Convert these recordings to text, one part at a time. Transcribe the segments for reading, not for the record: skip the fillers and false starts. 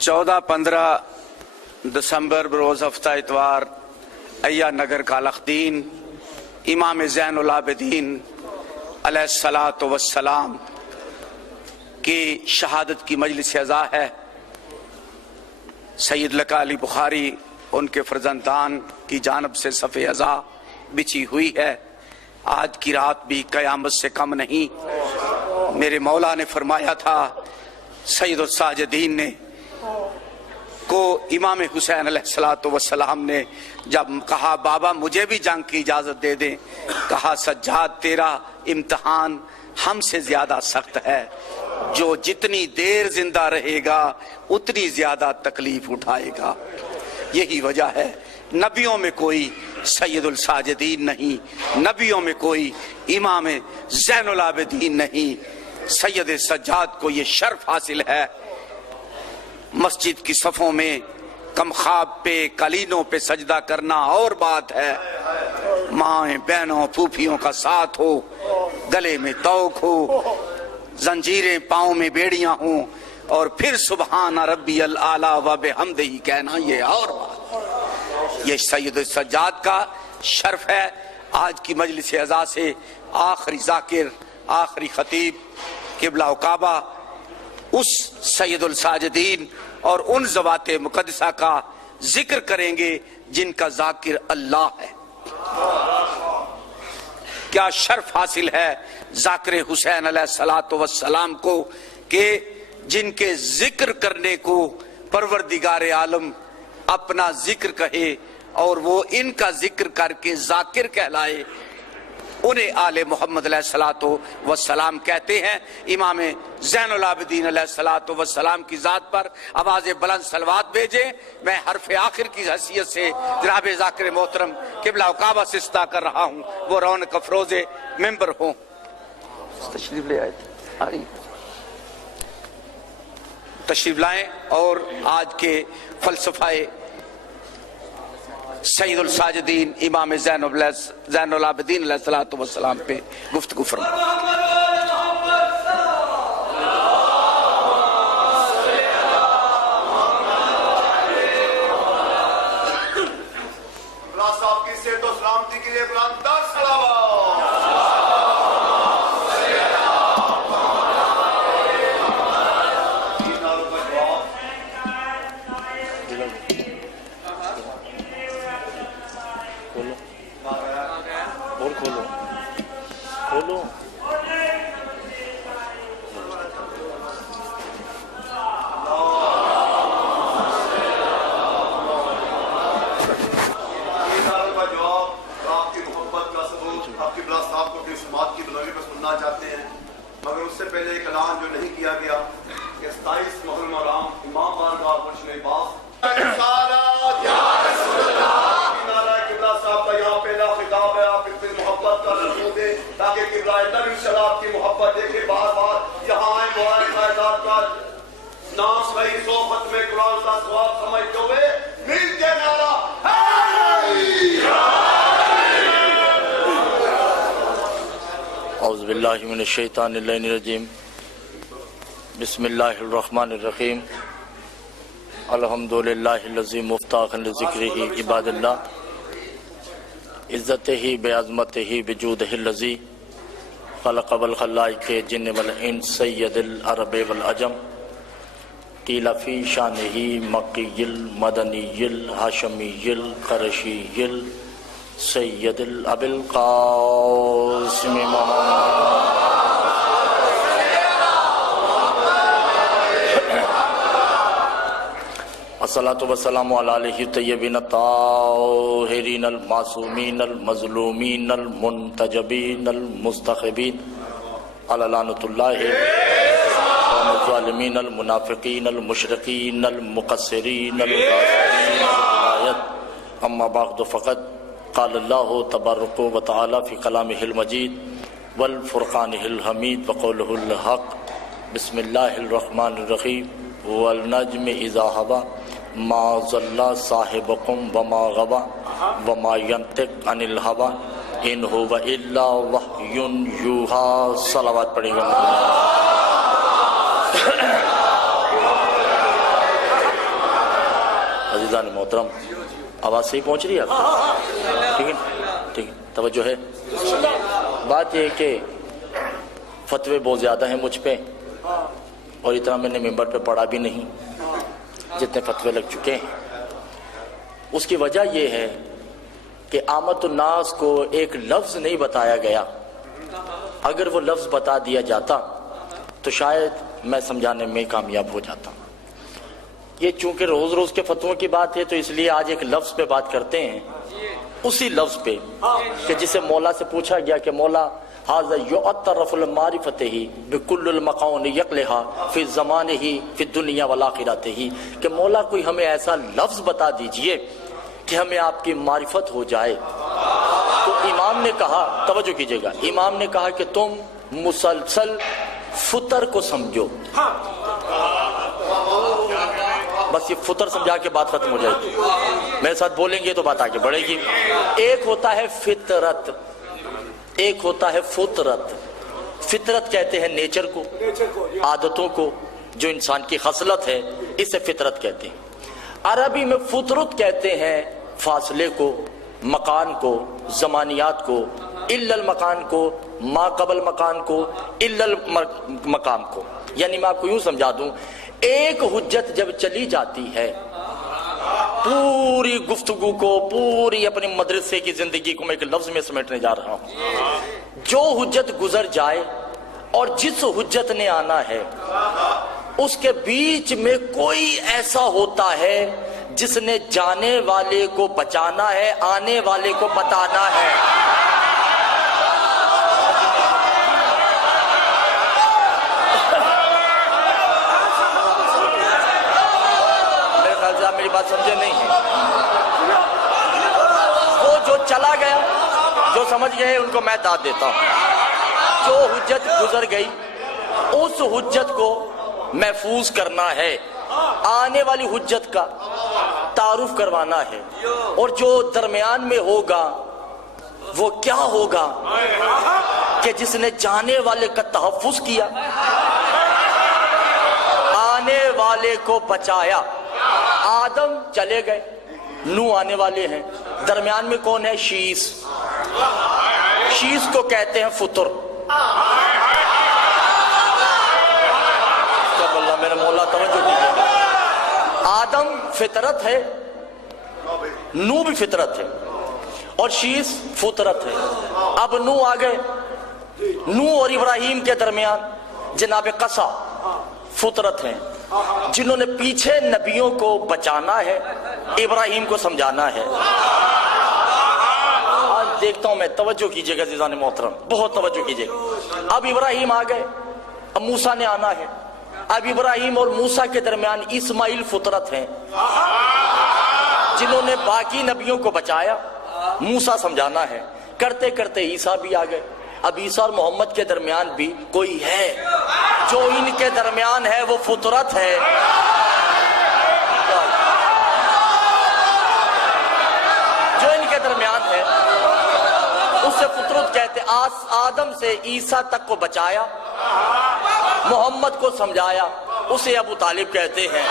14-15 دسمبر بروز ہفتہ اتوار ایا نگر کالخدین امام زین العابدین علیہ الصلاۃ والسلام کی شہادت کی مجلس عزا ہے۔ سید لقا علی بخاری ان کے فرزندان کی جانب سے صف عزا بچھی ہوئی ہے۔ آج کی رات بھی قیامت سے کم نہیں۔ میرے مولا نے فرمایا تھا، سید الساجدین نے کو امام حسین علیہ السلام نے جب کہا بابا مجھے بھی جنگ کی اجازت دے دیں، کہا سجاد تیرا امتحان ہم سے زیادہ سخت ہے، جو جتنی دیر زندہ رہے گا اتنی زیادہ تکلیف اٹھائے گا۔ یہی وجہ ہے نبیوں میں کوئی سید الساجدین نہیں، نبیوں میں کوئی امام زین العابدین نہیں۔ سید سجاد کو یہ شرف حاصل ہے۔ مسجد کی صفوں میں کم خواب پہ قالینوں پہ سجدہ کرنا اور بات ہے، مائیں بہنوں پھوپھیوں کا ساتھ ہو، گلے میں توق ہو، زنجیریں پاؤں میں بیڑیاں ہوں، اور پھر سبحان ربی الاعلی و بحمدہ کہنا، یہ اور بات۔ یہ سید السجاد کا شرف ہے۔ آج کی مجلس عزا سے آخری ذاکر، آخری خطیب قبلہ و کعبہ اس سید الساجدین اور ان ذوات مقدسہ کا ذکر کریں گے جن کا ذاکر اللہ ہے۔ کیا شرف حاصل ہے ذاکر حسین علیہ السلام کو کہ جن کے ذکر کرنے کو پروردگار عالم اپنا ذکر کہے اور وہ ان کا ذکر کر کے ذاکر کہلائے، انہیں آل محمد علیہ السلام کہتے ہیں۔ امام زین العابدین علیہ السلام کی ذات پر آواز بلند صلوات بھیجیں۔ میں حرف آخر کی حیثیت سے جناب ذاکر محترم قبلہ و کعبہ سے استدعا کر رہا ہوں، وہ رونق افروز ممبر ہوں۔ تشریف لے آئے، تشریف لائیں اور آج کے فلسفہ سید الساجدین امام زین العابدین علیہ السلام پہ گفتگو فرمائیں۔ چاہتے ہیں، مگر اس سے پہلے ایک اعلان جو نہیں کیا گیا کہ 27 محرم اور عام امام بارگاہ گلشن عباس رسالت یا رسول اللہ نعرہ قبلہ صاحب کا یہاں پہلا خطاب ہے۔ آپ اس محبت کا رسول دیں تاکہ قبلہ نبی صلی اللہ کی محبت دیکھے، بار بار یہاں آئے مبارک فائدات کا نام صحیح 100 ختم قرآن کا ثواب سمجھتے ہوئے مل کے نعرہ اعوذ باللہ من الشیطان الرجیم، بسم اللہ الرحمن الرحیم، الحمدللہ الذی مفتاحا لذکرہ عباد اللہ، عزتہ بعظمتہ بجودہ الذی خلق والخلائق جن والانس سید العرب والعجم، قیل فی شانہ مکی المدنی الہاشمی القرشی سید ابی القاسم محمد الصلاۃ والسلام علی آلہ الطیبین الطاہرین المعصومین المظلومین المنتجبین المستخبین علی لعنۃ اللہ الظالمین المنافقین المشرکین المقصرین الغاسلین، اما بعد فقط قال اللہ تبارک و تعالی فی کلامہ المجید والفرقانہ الحمید وقولہ الحق، بسم اللہ الرحمن الرحیم، والنجم اذا ہوا ما ضل صاحبکم وما غوا وما ینطق عن الہوا ان هو الا وحی یوحی۔ صلوات پڑھیں گے۔ عزیزان محترم، آواز صحیح پہنچ رہی ہے آپ کو؟ ٹھیک ہے، ٹھیک ہے، توجہ ہے۔ بات یہ ہے کہ فتوے بہت زیادہ ہیں مجھ پہ، اور اتنا میں نے ممبر پہ پڑھا بھی نہیں جتنے فتوے لگ چکے ہیں۔ اس کی وجہ یہ ہے کہ عامت الناس کو ایک لفظ نہیں بتایا گیا، اگر وہ لفظ بتا دیا جاتا تو شاید میں سمجھانے میں کامیاب ہو جاتا۔ یہ چونکہ روز روز کے فتووں کی بات ہے تو اس لیے آج ایک لفظ پہ بات کرتے ہیں، اسی لفظ پہ کہ جسے مولا سے پوچھا گیا کہ مولا ھذا یعترف المعرفۃ بکل المقاون یقلھا فی الزمان ہی فی الدنیا والآخرۃ ہی، کہ مولا کوئی ہمیں ایسا لفظ بتا دیجئے کہ ہمیں آپ کی معرفت ہو جائے۔ تو امام نے کہا، توجہ کیجئے گا، امام نے کہا کہ تم مسلسل فطر کو سمجھو۔ بس یہ فطر سمجھا کے بات ختم ہو جائے گی، میرے ساتھ بولیں گے تو بات آگے بڑھے گی۔ ایک ہوتا ہے فطرت، ایک ہوتا ہے فطرت۔ فطرت کہتے ہیں نیچر کو، عادتوں کو، جو انسان کی خصلت ہے، اسے فطرت کہتے ہیں۔ عربی میں فطرت کہتے ہیں فاصلے کو، مکان کو، زمانیات کو، الا المکان کو، ما قبل مکان کو، الا المقام کو۔ یعنی میں آپ کو یوں سمجھا دوں، ایک حجت جب چلی جاتی ہے، پوری گفتگو کو، پوری اپنی مدرسے کی زندگی کو میں ایک لفظ میں سمیٹنے جا رہا ہوں۔ جو حجت گزر جائے اور جس حجت نے آنا ہے، اس کے بیچ میں کوئی ایسا ہوتا ہے جس نے جانے والے کو بچانا ہے، آنے والے کو بتانا ہے۔ میرے خیال سے آپ میری بات سمجھے نہیں ہیں۔ وہ جو چلا گیا، جو سمجھ گئے ان کو میں داد دیتا ہوں۔ جو حجت گزر گئی، اس حجت کو محفوظ کرنا ہے، آنے والی حجت کا تعارف کروانا ہے، اور جو درمیان میں ہوگا وہ کیا ہوگا کہ جس نے جانے والے کا تحفظ کیا، آنے والے کو بچایا۔ آدم چلے گئے، نوح آنے والے ہیں، درمیان میں کون ہے؟ شیس۔ شیس کو کہتے ہیں فطر۔ میرے مولا توجہ دیجیے، آدم فطرت ہے، نوح بھی فطرت ہے، اور شیس فطرت ہے۔ اب نوح آ گئے، نوح اور ابراہیم کے درمیان جناب قصہ فطرت ہیں، جنہوں نے پیچھے نبیوں کو بچانا ہے، ابراہیم کو سمجھانا ہے۔ آج دیکھتا ہوں میں، توجہ کیجئے گا عزیزان محترم، بہت توجہ کیجئے گا۔ اب ابراہیم آ گئے، اب موسیٰ نے آنا ہے۔ اب ابراہیم اور موسیٰ کے درمیان اسماعیل فطرت ہیں، جنہوں نے باقی نبیوں کو بچایا، موسیٰ سمجھانا ہے۔ کرتے کرتے عیسیٰ بھی آ گئے۔ اب عیسیٰ اور محمد کے درمیان بھی کوئی ہے، جو ان کے درمیان ہے وہ فطرت ہے۔ جو ان کے درمیان ہے اسے فطرت کہتے۔ آدم سے عیسیٰ تک کو بچایا، محمد کو سمجھایا، اسے ابو طالب کہتے ہیں۔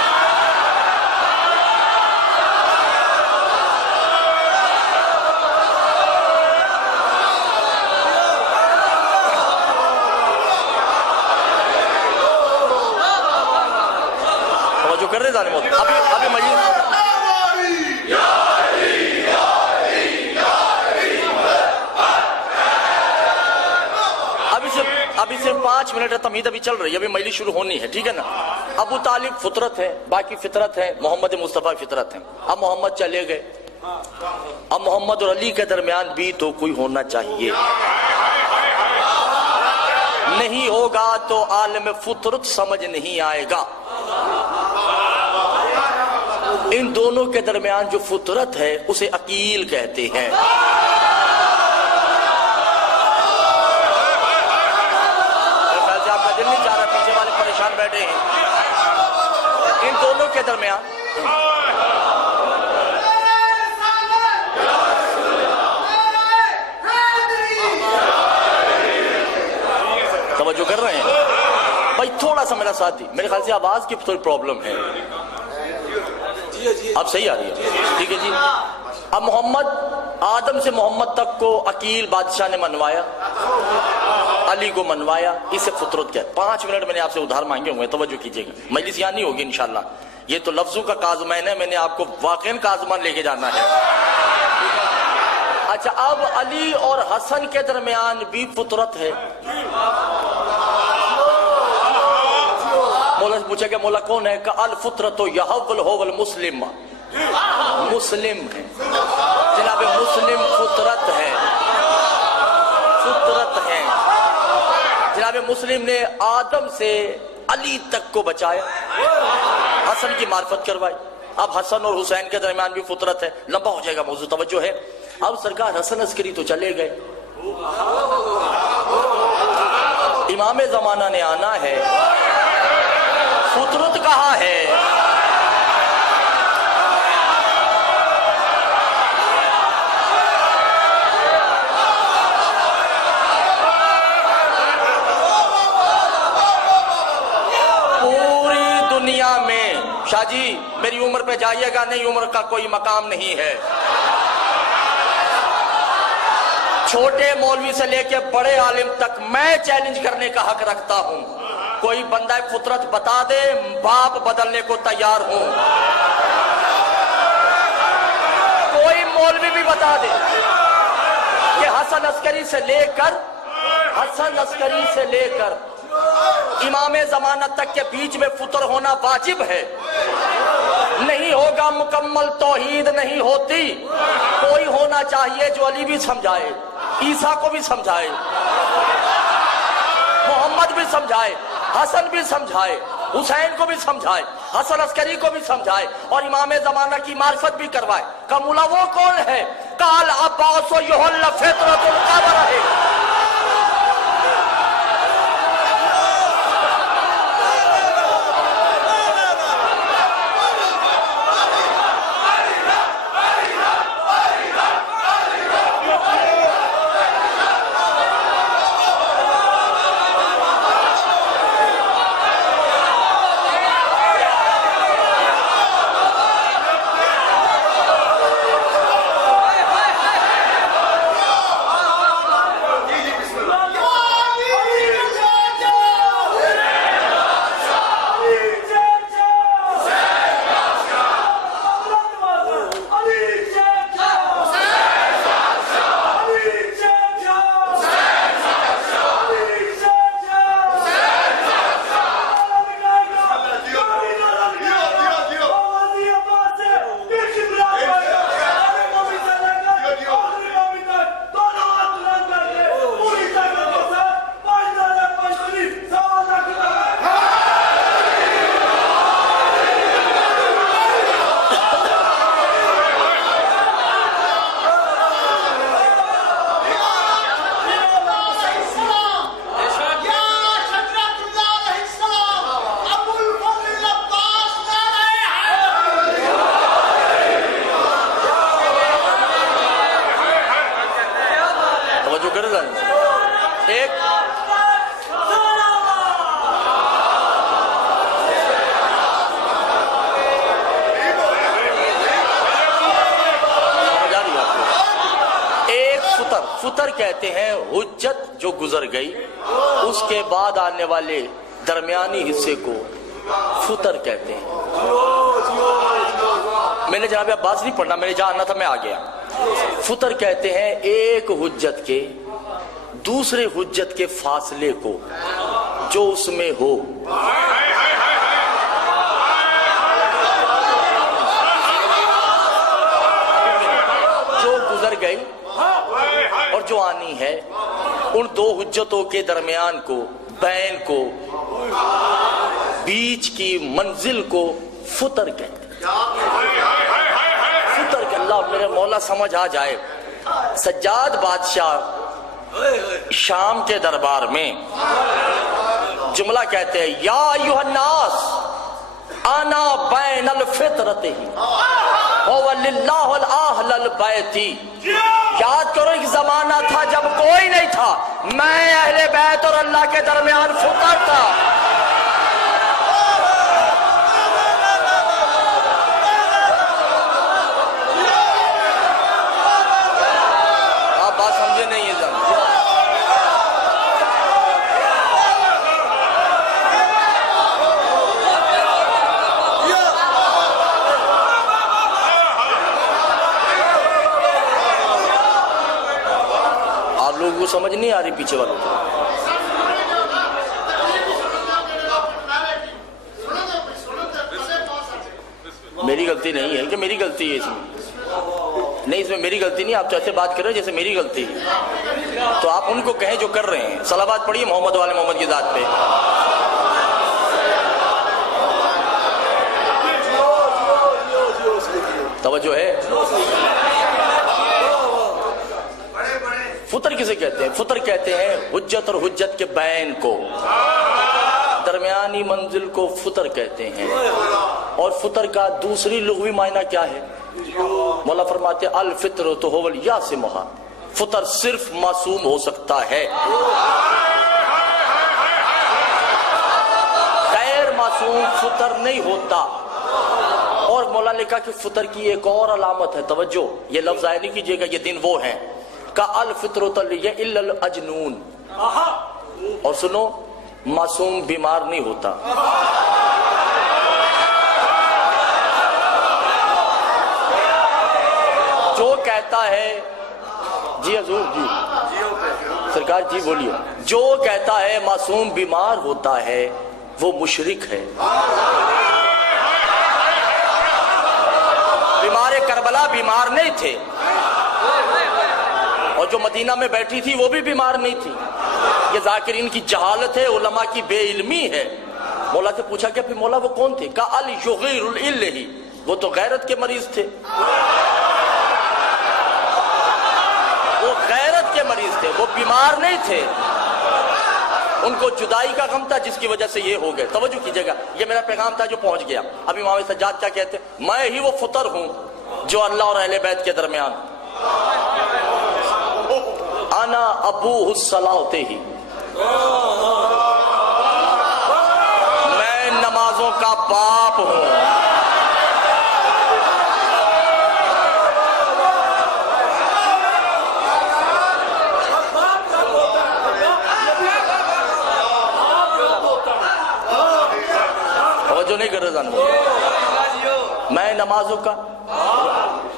توجہ کر رہے ظالموں، ابھی مجید ابھی صرف 5 منٹ ہے، تمہید ابھی چل رہی ہے، ابھی مجلس شروع ہونی ہے، ٹھیک ہے نا۔ ابو طالب فطرت ہے، باقی فطرت ہے، محمد مصطفیٰ فطرت ہے۔ اب محمد چلے گئے، اب محمد اور علی کے درمیان بھی تو کوئی ہونا چاہیے، نہیں ہوگا تو عالم فطرت سمجھ نہیں آئے گا۔ ان دونوں کے درمیان جو فطرت ہے اسے عقیل کہتے ہیں۔ دل نہیں چاہ رہا، پیچھے والے پریشان بیٹھے ہیں۔ ان دونوں کے درمیان توجہ کر رہے ہیں بھائی؟ تھوڑا سا میرا ساتھ دی، میرے خیال سے آواز کی تھوڑی پرابلم ہے۔ اب صحیح آ رہی ہے؟ ٹھیک ہے جی. اب محمد آدم سے محمد تک کو عقیل بادشاہ نے منوایا، علی کو منوایا، اسے فطرت کہتے. 5 منٹ میں نے آپ سے ادھار مانگے ہوئے، توجہ کیجئے گا، مجلس یہاں نہیں ہوگی انشاءاللہ. یہ تو لفظوں کا کازمین ہے، میں نے آپ کو واقعاً کازمان لے کے جانا ہے. اچھا، اب علی اور حسن کے درمیان بھی فطرت ہے. مولا سے پوچھا کہ مولا کون ہے؟ کہ الفطرت یحول هو المسلم، مسلم ہے جناب، مسلم فطرت ہے، فطرت ہے جناب. مسلم نے آدم سے علی تک کو بچایا، حسن کی معرفت کروائی. اب حسن اور حسین کے درمیان بھی فطرت ہے. لمبا ہو جائے گا موضوع، توجہ ہے. اب سرکار حسن عسکری تو چلے گئے، امام زمانہ نے آنا ہے، فطرت کہاں ہے؟ پوری دنیا میں شاہ جی میری عمر پہ جائیے گا نہیں، عمر کا کوئی مقام نہیں ہے. چھوٹے مولوی سے لے کے بڑے عالم تک میں چیلنج کرنے کا حق رکھتا ہوں. کوئی بندہ فطرت بتا دے، باپ بدلنے کو تیار ہوں. کوئی مولوی بھی بتا دے کہ حسن عسکری سے لے کر امام زمانہ تک کے بیچ میں فطر ہونا واجب ہے. نہیں ہوگا مکمل توحید نہیں ہوتی. کوئی ہونا چاہیے جو علی بھی سمجھائے، عیسیٰ کو بھی سمجھائے، محمد بھی سمجھائے، حسن بھی سمجھائے، حسین کو بھی سمجھائے، حسن عسکری کو بھی سمجھائے، اور امام زمانہ کی معرفت بھی کروائے. کہ مولا وہ کون ہے؟ قال عباس یحل فطرت القمر ہے. فطر کہتے ہیں حجت جو گزر گئی، اس کے بعد آنے والے درمیانی حصے کو فطر کہتے ہیں. میں نے جناب عباس نہیں پڑھنا، میں نے جہاں آنا تھا میں آ گیا. فطر کہتے ہیں ایک حجت کے دوسرے حجت کے فاصلے کو جو اس میں ہو. جو گزر گئی اور جو آنی ہے، ان دو حجتوں کے درمیان کو، بین کو، بیچ کی منزل کو فطر کہتے ہیں. فطر کہ اللہ میرے مولا سمجھ آ جائے. سجاد بادشاہ شام کے دربار میں جملہ کہتے ہیں، یا ایھا الناس انا بین الفطرتہ وَلِلَّهُ الْأَهْلَ الْبَيْتِ. یاد کرو ایک زمانہ تھا جب کوئی نہیں تھا، میں اہل بیت اور اللہ کے درمیان فطر تھا. کو سمجھ نہیں آ رہی پیچھے والوں کو. میری غلطی نہیں ہے کہ میری غلطی ہے اس میں نہیں، اس میں میری غلطی نہیں. آپ تو ایسے بات کر رہے ہیں جیسے میری غلطی ہے. تو آپ ان کو کہیں جو کر رہے ہیں. صلوات پڑھیے محمد والے محمد کی ذات پہ. توجہ ہے. فطر کسے کہتے ہیں؟ فطر کہتے ہیں حجت اور حجت کے بین کو، درمیانی منزل کو فطر کہتے ہیں. اور فطر کا دوسری لغوی معنی کیا ہے؟ مولا فرماتے ہیں الفطر تو هو الیاسمھا، فطر صرف معصوم ہو سکتا ہے، غیر معصوم فطر نہیں ہوتا. اور مولا نے کہا کہ فطر کی ایک اور علامت ہے. توجہ، یہ لفظ ضائع نہیں کیجئے گا، یہ دن وہ ہیں کہ الفطرۃ الا الاجنون. اور سنو، معصوم بیمار نہیں ہوتا. جو کہتا ہے جی حضور جی سرکار جی بولیے، جو کہتا ہے معصوم بیمار ہوتا ہے وہ مشرک ہے. بیمار کربلا بیمار نہیں تھے، اور جو مدینہ میں بیٹھی تھی وہ بھی بیمار نہیں تھی. یہ ذاکرین کی جہالت ہے، علماء کی بے علمی ہے. مولا سے پوچھا کہ پھر مولا وہ کون تھے؟ کہا الشغیر الالہی، وہ تو غیرت کے مریض تھے. وہ غیرت کے مریض تھے، وہ بیمار نہیں تھے. ان کو جدائی کا غم تھا جس کی وجہ سے یہ ہو گئے. توجہ کیجئے گا، یہ میرا پیغام تھا جو پہنچ گیا. اب امام سجاد کیا کہتے ہیں؟ میں ہی وہ فطر ہوں جو اللہ اور اہل بیت کے درمیان. انا ابوہ الصلاۃ ہی، میں نمازوں کا باپ ہوں. توجہ نہیں کر رہے جان، میں نمازوں کا.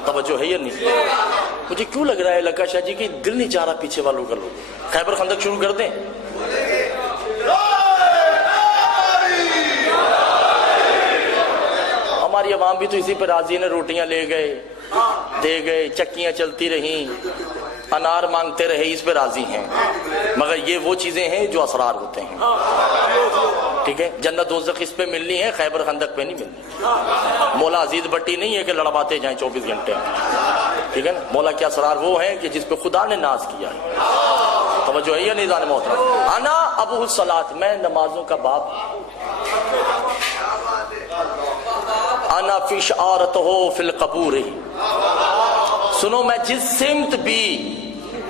توجہ ہے یا نہیں؟ مجھے کیوں لگ رہا ہے لکا شاہ جی کہ دل نہیں چاہ رہا پیچھے والوں کا لوگ خیبر خندق شروع کر دیں. ہماری عوام بھی تو اسی پہ راضی نے، روٹیاں لے گئے دے گئے، چکیاں چلتی رہیں، انار مانگتے رہے، اس پہ راضی ہیں. مگر یہ وہ چیزیں ہیں جو اسرار ہوتے ہیں. ٹھیک ہے، جنت دوزخ اس پہ ملنی ہے، خیبر خندق پہ نہیں ملنی. مولا عزیز بٹی نہیں ہے کہ لڑواتے جائیں 24 گھنٹے. ٹھیک ہے نا، مولا کے اسرار وہ ہیں کہ جس پہ خدا نے ناز کیا ہے. توجہ ہے یا نہیں جان محترم؟ انا ابوہ الصلاۃ، میں نمازوں کا باپ. انا فی شعارتہ فی القبور. سنو، میں جس سمت بھی،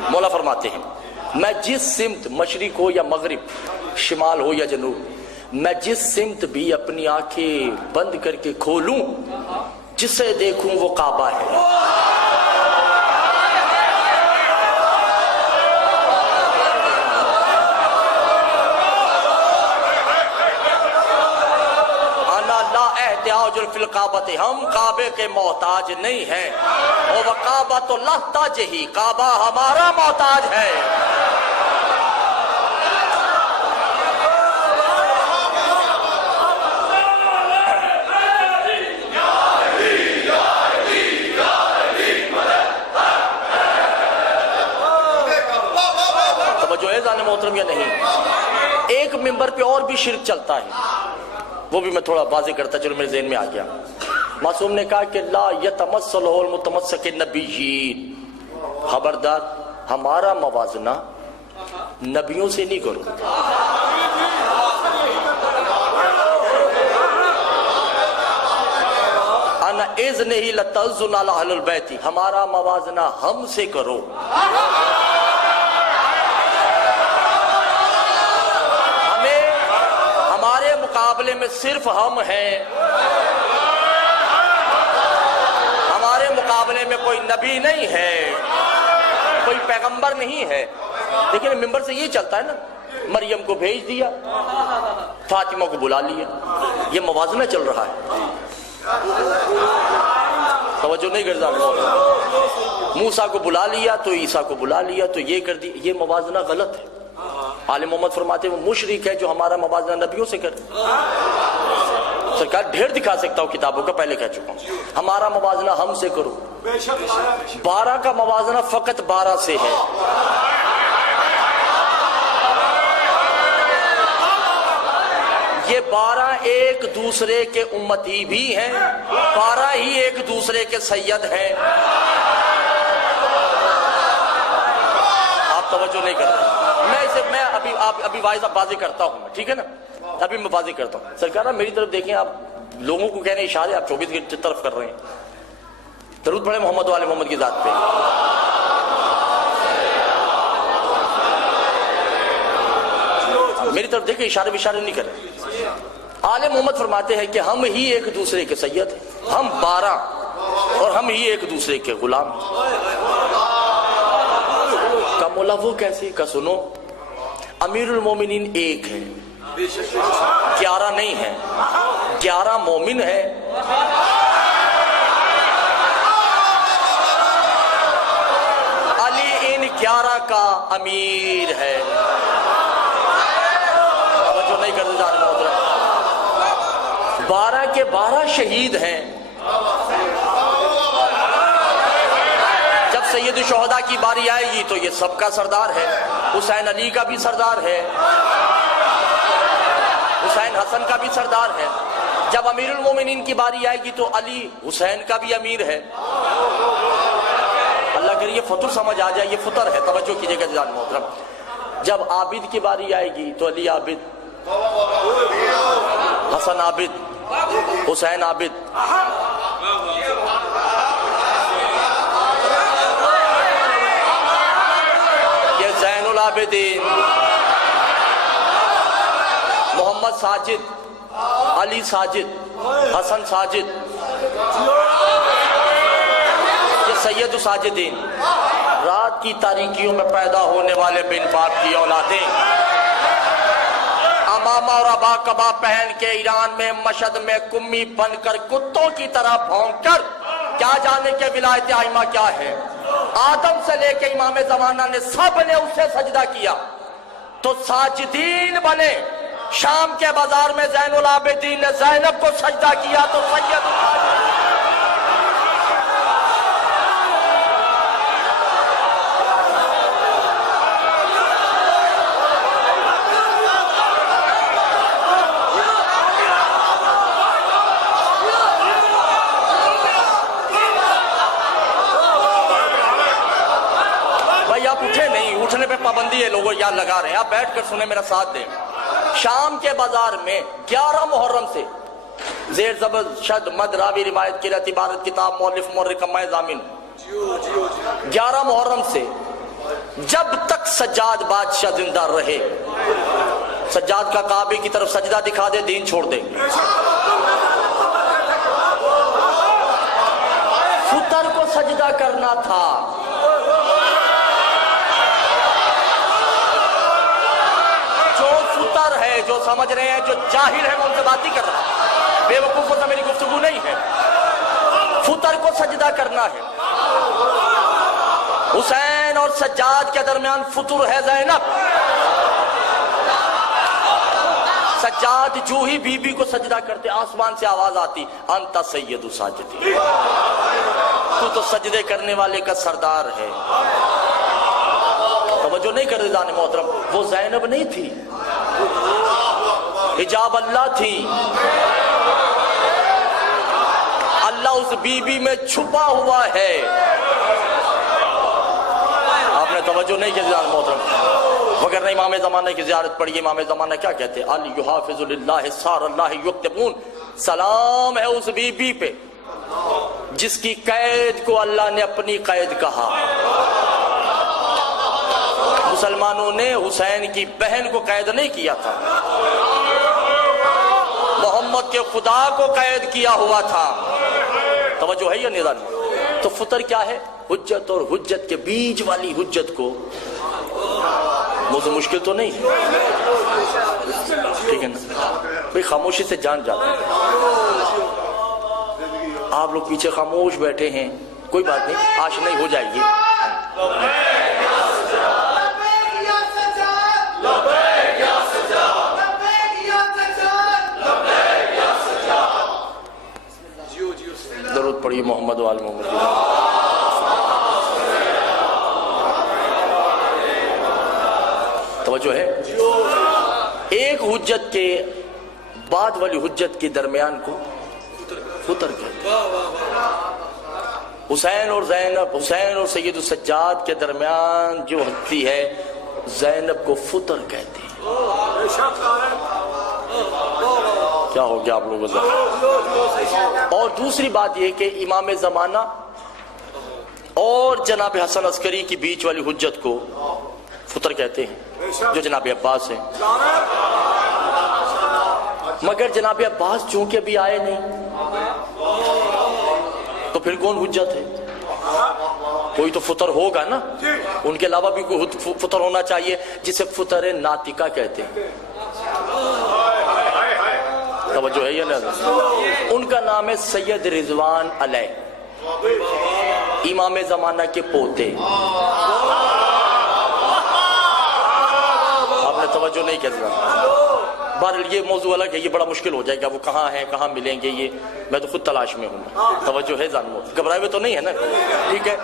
مولا فرماتے ہیں میں جس سمت، مشرق ہو یا مغرب، شمال ہو یا جنوب، میں جس سمت بھی اپنی آنکھیں بند کر کے کھولوں، جسے دیکھوں وہ کعبہ ہے. فی الکعبۃ، ہم کعبے کے محتاج نہیں ہیں. اور وکعبۃ لہ ہی، کعبہ ہمارا محتاج ہے. توجہ ہے ذان محترم یا نہیں؟ ایک ممبر پہ اور بھی شرک چلتا ہے، وہ بھی میں تھوڑا واضح کرتا چلو میرے ذہن میں آ گیا. معصوم نے کہا کہ لا یتمثلہ المتمسک النبیین، خبردار ہمارا موازنہ نبیوں سے نہیں کرو. انا اذن ہی لتعزن علی اہل البیت، ہمارا موازنہ ہم سے کرو. مقابلے میں صرف ہم ہیں، ہمارے مقابلے میں کوئی نبی نہیں ہے، کوئی پیغمبر نہیں ہے. لیکن ممبر سے یہ چلتا ہے نا، مریم کو بھیج دیا، فاطمہ کو بلا لیا، یہ موازنہ چل رہا ہے. توجہ نہیں کرتا. موسیٰ کو بلا لیا تو عیسیٰ کو بلا لیا تو یہ کر دی. یہ موازنہ غلط ہے. آل محمد فرماتے ہیں وہ مشرک ہے جو ہمارا موازنہ نبیوں سے کرے. سرکار ڈھیر دکھا سکتا ہوں کتابوں کا، پہلے کہہ چکا ہوں. ہمارا موازنہ ہم سے کرو. 12 کا موازنہ فقط 12 سے ہے. یہ 12 ایک دوسرے کے امتی بھی ہیں، 12 ہی ایک دوسرے کے سید ہیں. آپ توجہ نہیں کرتے. میں ابھی واضح کرتا ہوں، ٹھیک ہے نا. ابھی میں واضح کرتا ہوں. سرکار میری طرف دیکھیں، آپ لوگوں کو کہنے اشارے آپ 24 کی طرف کر رہے ہیں. درود پڑھیں محمد و آل محمد کی ذات پہ. میری طرف دیکھیں، اشارے نہیں کریں. آل محمد فرماتے ہیں کہ ہم ہی ایک دوسرے کے سید ہیں. ہم 12 اور ہم ہی ایک دوسرے کے غلام ہیں. کا مولا وہ کیسے کا سنو. امیر المومنین ایک ہے، 11 نہیں ہے. 11 مومن ہے، علی ان 11 کا امیر ہے. جو نہیں کرتے جانے محترم. 12 کے 12 شہید ہیں. جب سید الشہداء کی باری آئے گی تو یہ سب کا سردار ہے. حسین علی کا بھی سردار ہے، حسین حسن کا بھی سردار ہے. جب امیر المومنین کی باری آئے گی تو علی حسین کا بھی امیر ہے. اللہ کرے یہ فطر سمجھ آ جائے. یہ فطر ہے، توجہ کیجئے گا جان محترم. جب عابد کی باری آئے گی تو علی عابد، حسن عابد، حسین عابد. یہ زین العابدین، محمد ساجد، علی ساجد، حسن ساجد، یہ سید الساجدین. رات کی تاریکیوں میں پیدا ہونے والے بن باپ کی اولادیں، امامہ اور ابا کبا پہن کے ایران میں مشہد میں کمی بن کر کتوں کی طرح بھونک کر کیا جانے کے ولایت ائمہ کیا ہے. آدم سے لے کے امام زمانہ نے سب نے اسے سجدہ کیا تو ساجدین بنے. شام کے بازار میں زین العابدین نے زینب کو سجدہ کیا تو سید الساجدین. آپ اٹھے نہیں، اٹھنے پہ پابندی ہے، لوگوں یاد لگا رہے ہیں. آپ بیٹھ کر سنیں، میرا ساتھ دیں. شام کے بازار میں 11 محرم سے زیر زبر شد مد راوی روایت کی رہتی عبارت کتاب مؤلف مورخ میں ضامن 11 محرم سے جب تک سجاد بادشاہ زندہ رہے، سجاد کا کعبے کی طرف سجدہ دکھا دے دین چھوڑ دیں گے. فطر کو سجدہ کرنا تھا. ہے جو سمجھ رہے ہیں، جو جاہل ہے، میں ان سے بات ہی کر رہا ہوں. بے وقوفوں سے میری گفتگو نہیں ہے. فطر کو سجدہ کرنا ہے. حسین اور سجاد کے درمیان فطر ہے زینب. سجاد جو ہی بی بی کو سجدہ کرتے آسمان سے آواز آتی انت سید الساجدین، تو سجدے کرنے والے کا سردار ہے. توجہ نہیں کرتے جانے محترم. وہ زینب نہیں تھی، حجاب اللہ تھی. اللہ اس بی بی میں چھپا ہوا ہے. آپ نے توجہ نہیں کی جان محترم. وگرنہ امام زمانہ کی زیارت پڑھیے. امام زمانہ کیا کہتے ہیں؟ علی یحافظ للہ سار اللہ یکتبون. سلام ہے اس بی بی پہ جس کی قید کو اللہ نے اپنی قید کہا. مسلمانوں نے حسین کی بہن کو قید نہیں کیا تھا، محمد کے خدا کو قید کیا ہوا تھا. توجہ ہے یا نظام؟ تو فطر کیا ہے؟ حجت اور حجت کے بیچ والی حجت کو. موضوع مشکل تو نہیں ہے، ٹھیک ہے نا بھئی؟ خاموشی سے جان جاتا ہے. آپ لوگ پیچھے خاموش بیٹھے ہیں، کوئی بات نہیں، آشنائی ہو جائے گی۔ درود پڑھیے محمد و آل محمد۔ توجہ ہے؟ ایک حجت کے بعد والی حجت کے درمیان کو فطر کہتے ہیں۔ حسین اور زینب، حسین اور سید السجاد کے درمیان جو ہستی ہے زینب کو فطر کہتے ہیں۔ کیا ہو گیا آپ لوگوں سے؟ اور دوسری بات یہ کہ امام زمانہ اور جناب حسن عسکری کی بیچ والی حجت کو فطر کہتے ہیں جو جناب عباس ہیں، مگر جناب عباس چونکہ ابھی آئے نہیں تو پھر کون حجت ہے؟ کوئی تو فطر ہوگا نا، ان کے علاوہ بھی کوئی فطر ہونا چاہیے جسے فطر ناطقہ کہتے ہیں۔ توجہ ہے یا نہیں؟ ان کا نام ہے سید رضوان علیہ، امام زمانہ کے پوتے۔ آپ نے توجہ نہیں کیا؟ بہرحال یہ موضوع الگ ہے، یہ بڑا مشکل ہو جائے گا، وہ کہاں ہیں کہاں ملیں گے، یہ میں تو خود تلاش میں ہوں۔ توجہ ہے ظالموں؟ گھبرائے ہوئے تو نہیں ہے نا؟ ٹھیک ہے۔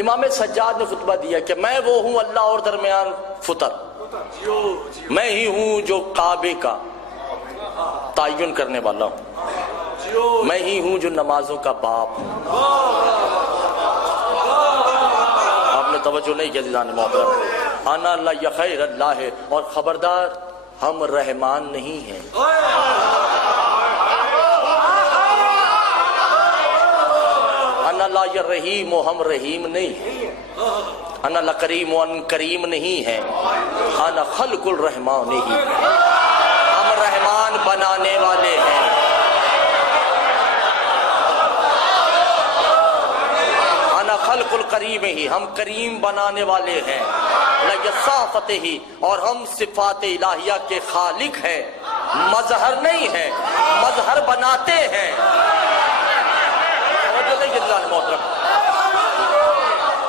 امام سجاد نے خطبہ دیا کہ میں وہ ہوں اللہ اور درمیان فطر، میں ہی ہوں جو کعبے کا تعین کرنے والا ہوں، میں ہی ہوں جو نمازوں کا باپ ہوں۔ آپ نے توجہ نہیں کیا عزیزان محترم؟ انا اللہ یا خیر اللہ ہے، اور خبردار ہم رحمان نہیں ہیں۔ انا لا یا رحیم، ہم رحیم نہیں ہیں۔ انا لا کریم، ان کریم نہیں ہیں۔ انا خلق الرحمان نہیں، ہم رحمان بنانے والے ہیں۔ انا خلق الکریم ہی، ہم کریم بنانے والے ہیں۔ لَيَصَافَتِ ہی، اور ہم صفات الہیہ کے خالق ہیں، مظہر نہیں ہیں، مظہر بناتے ہیں۔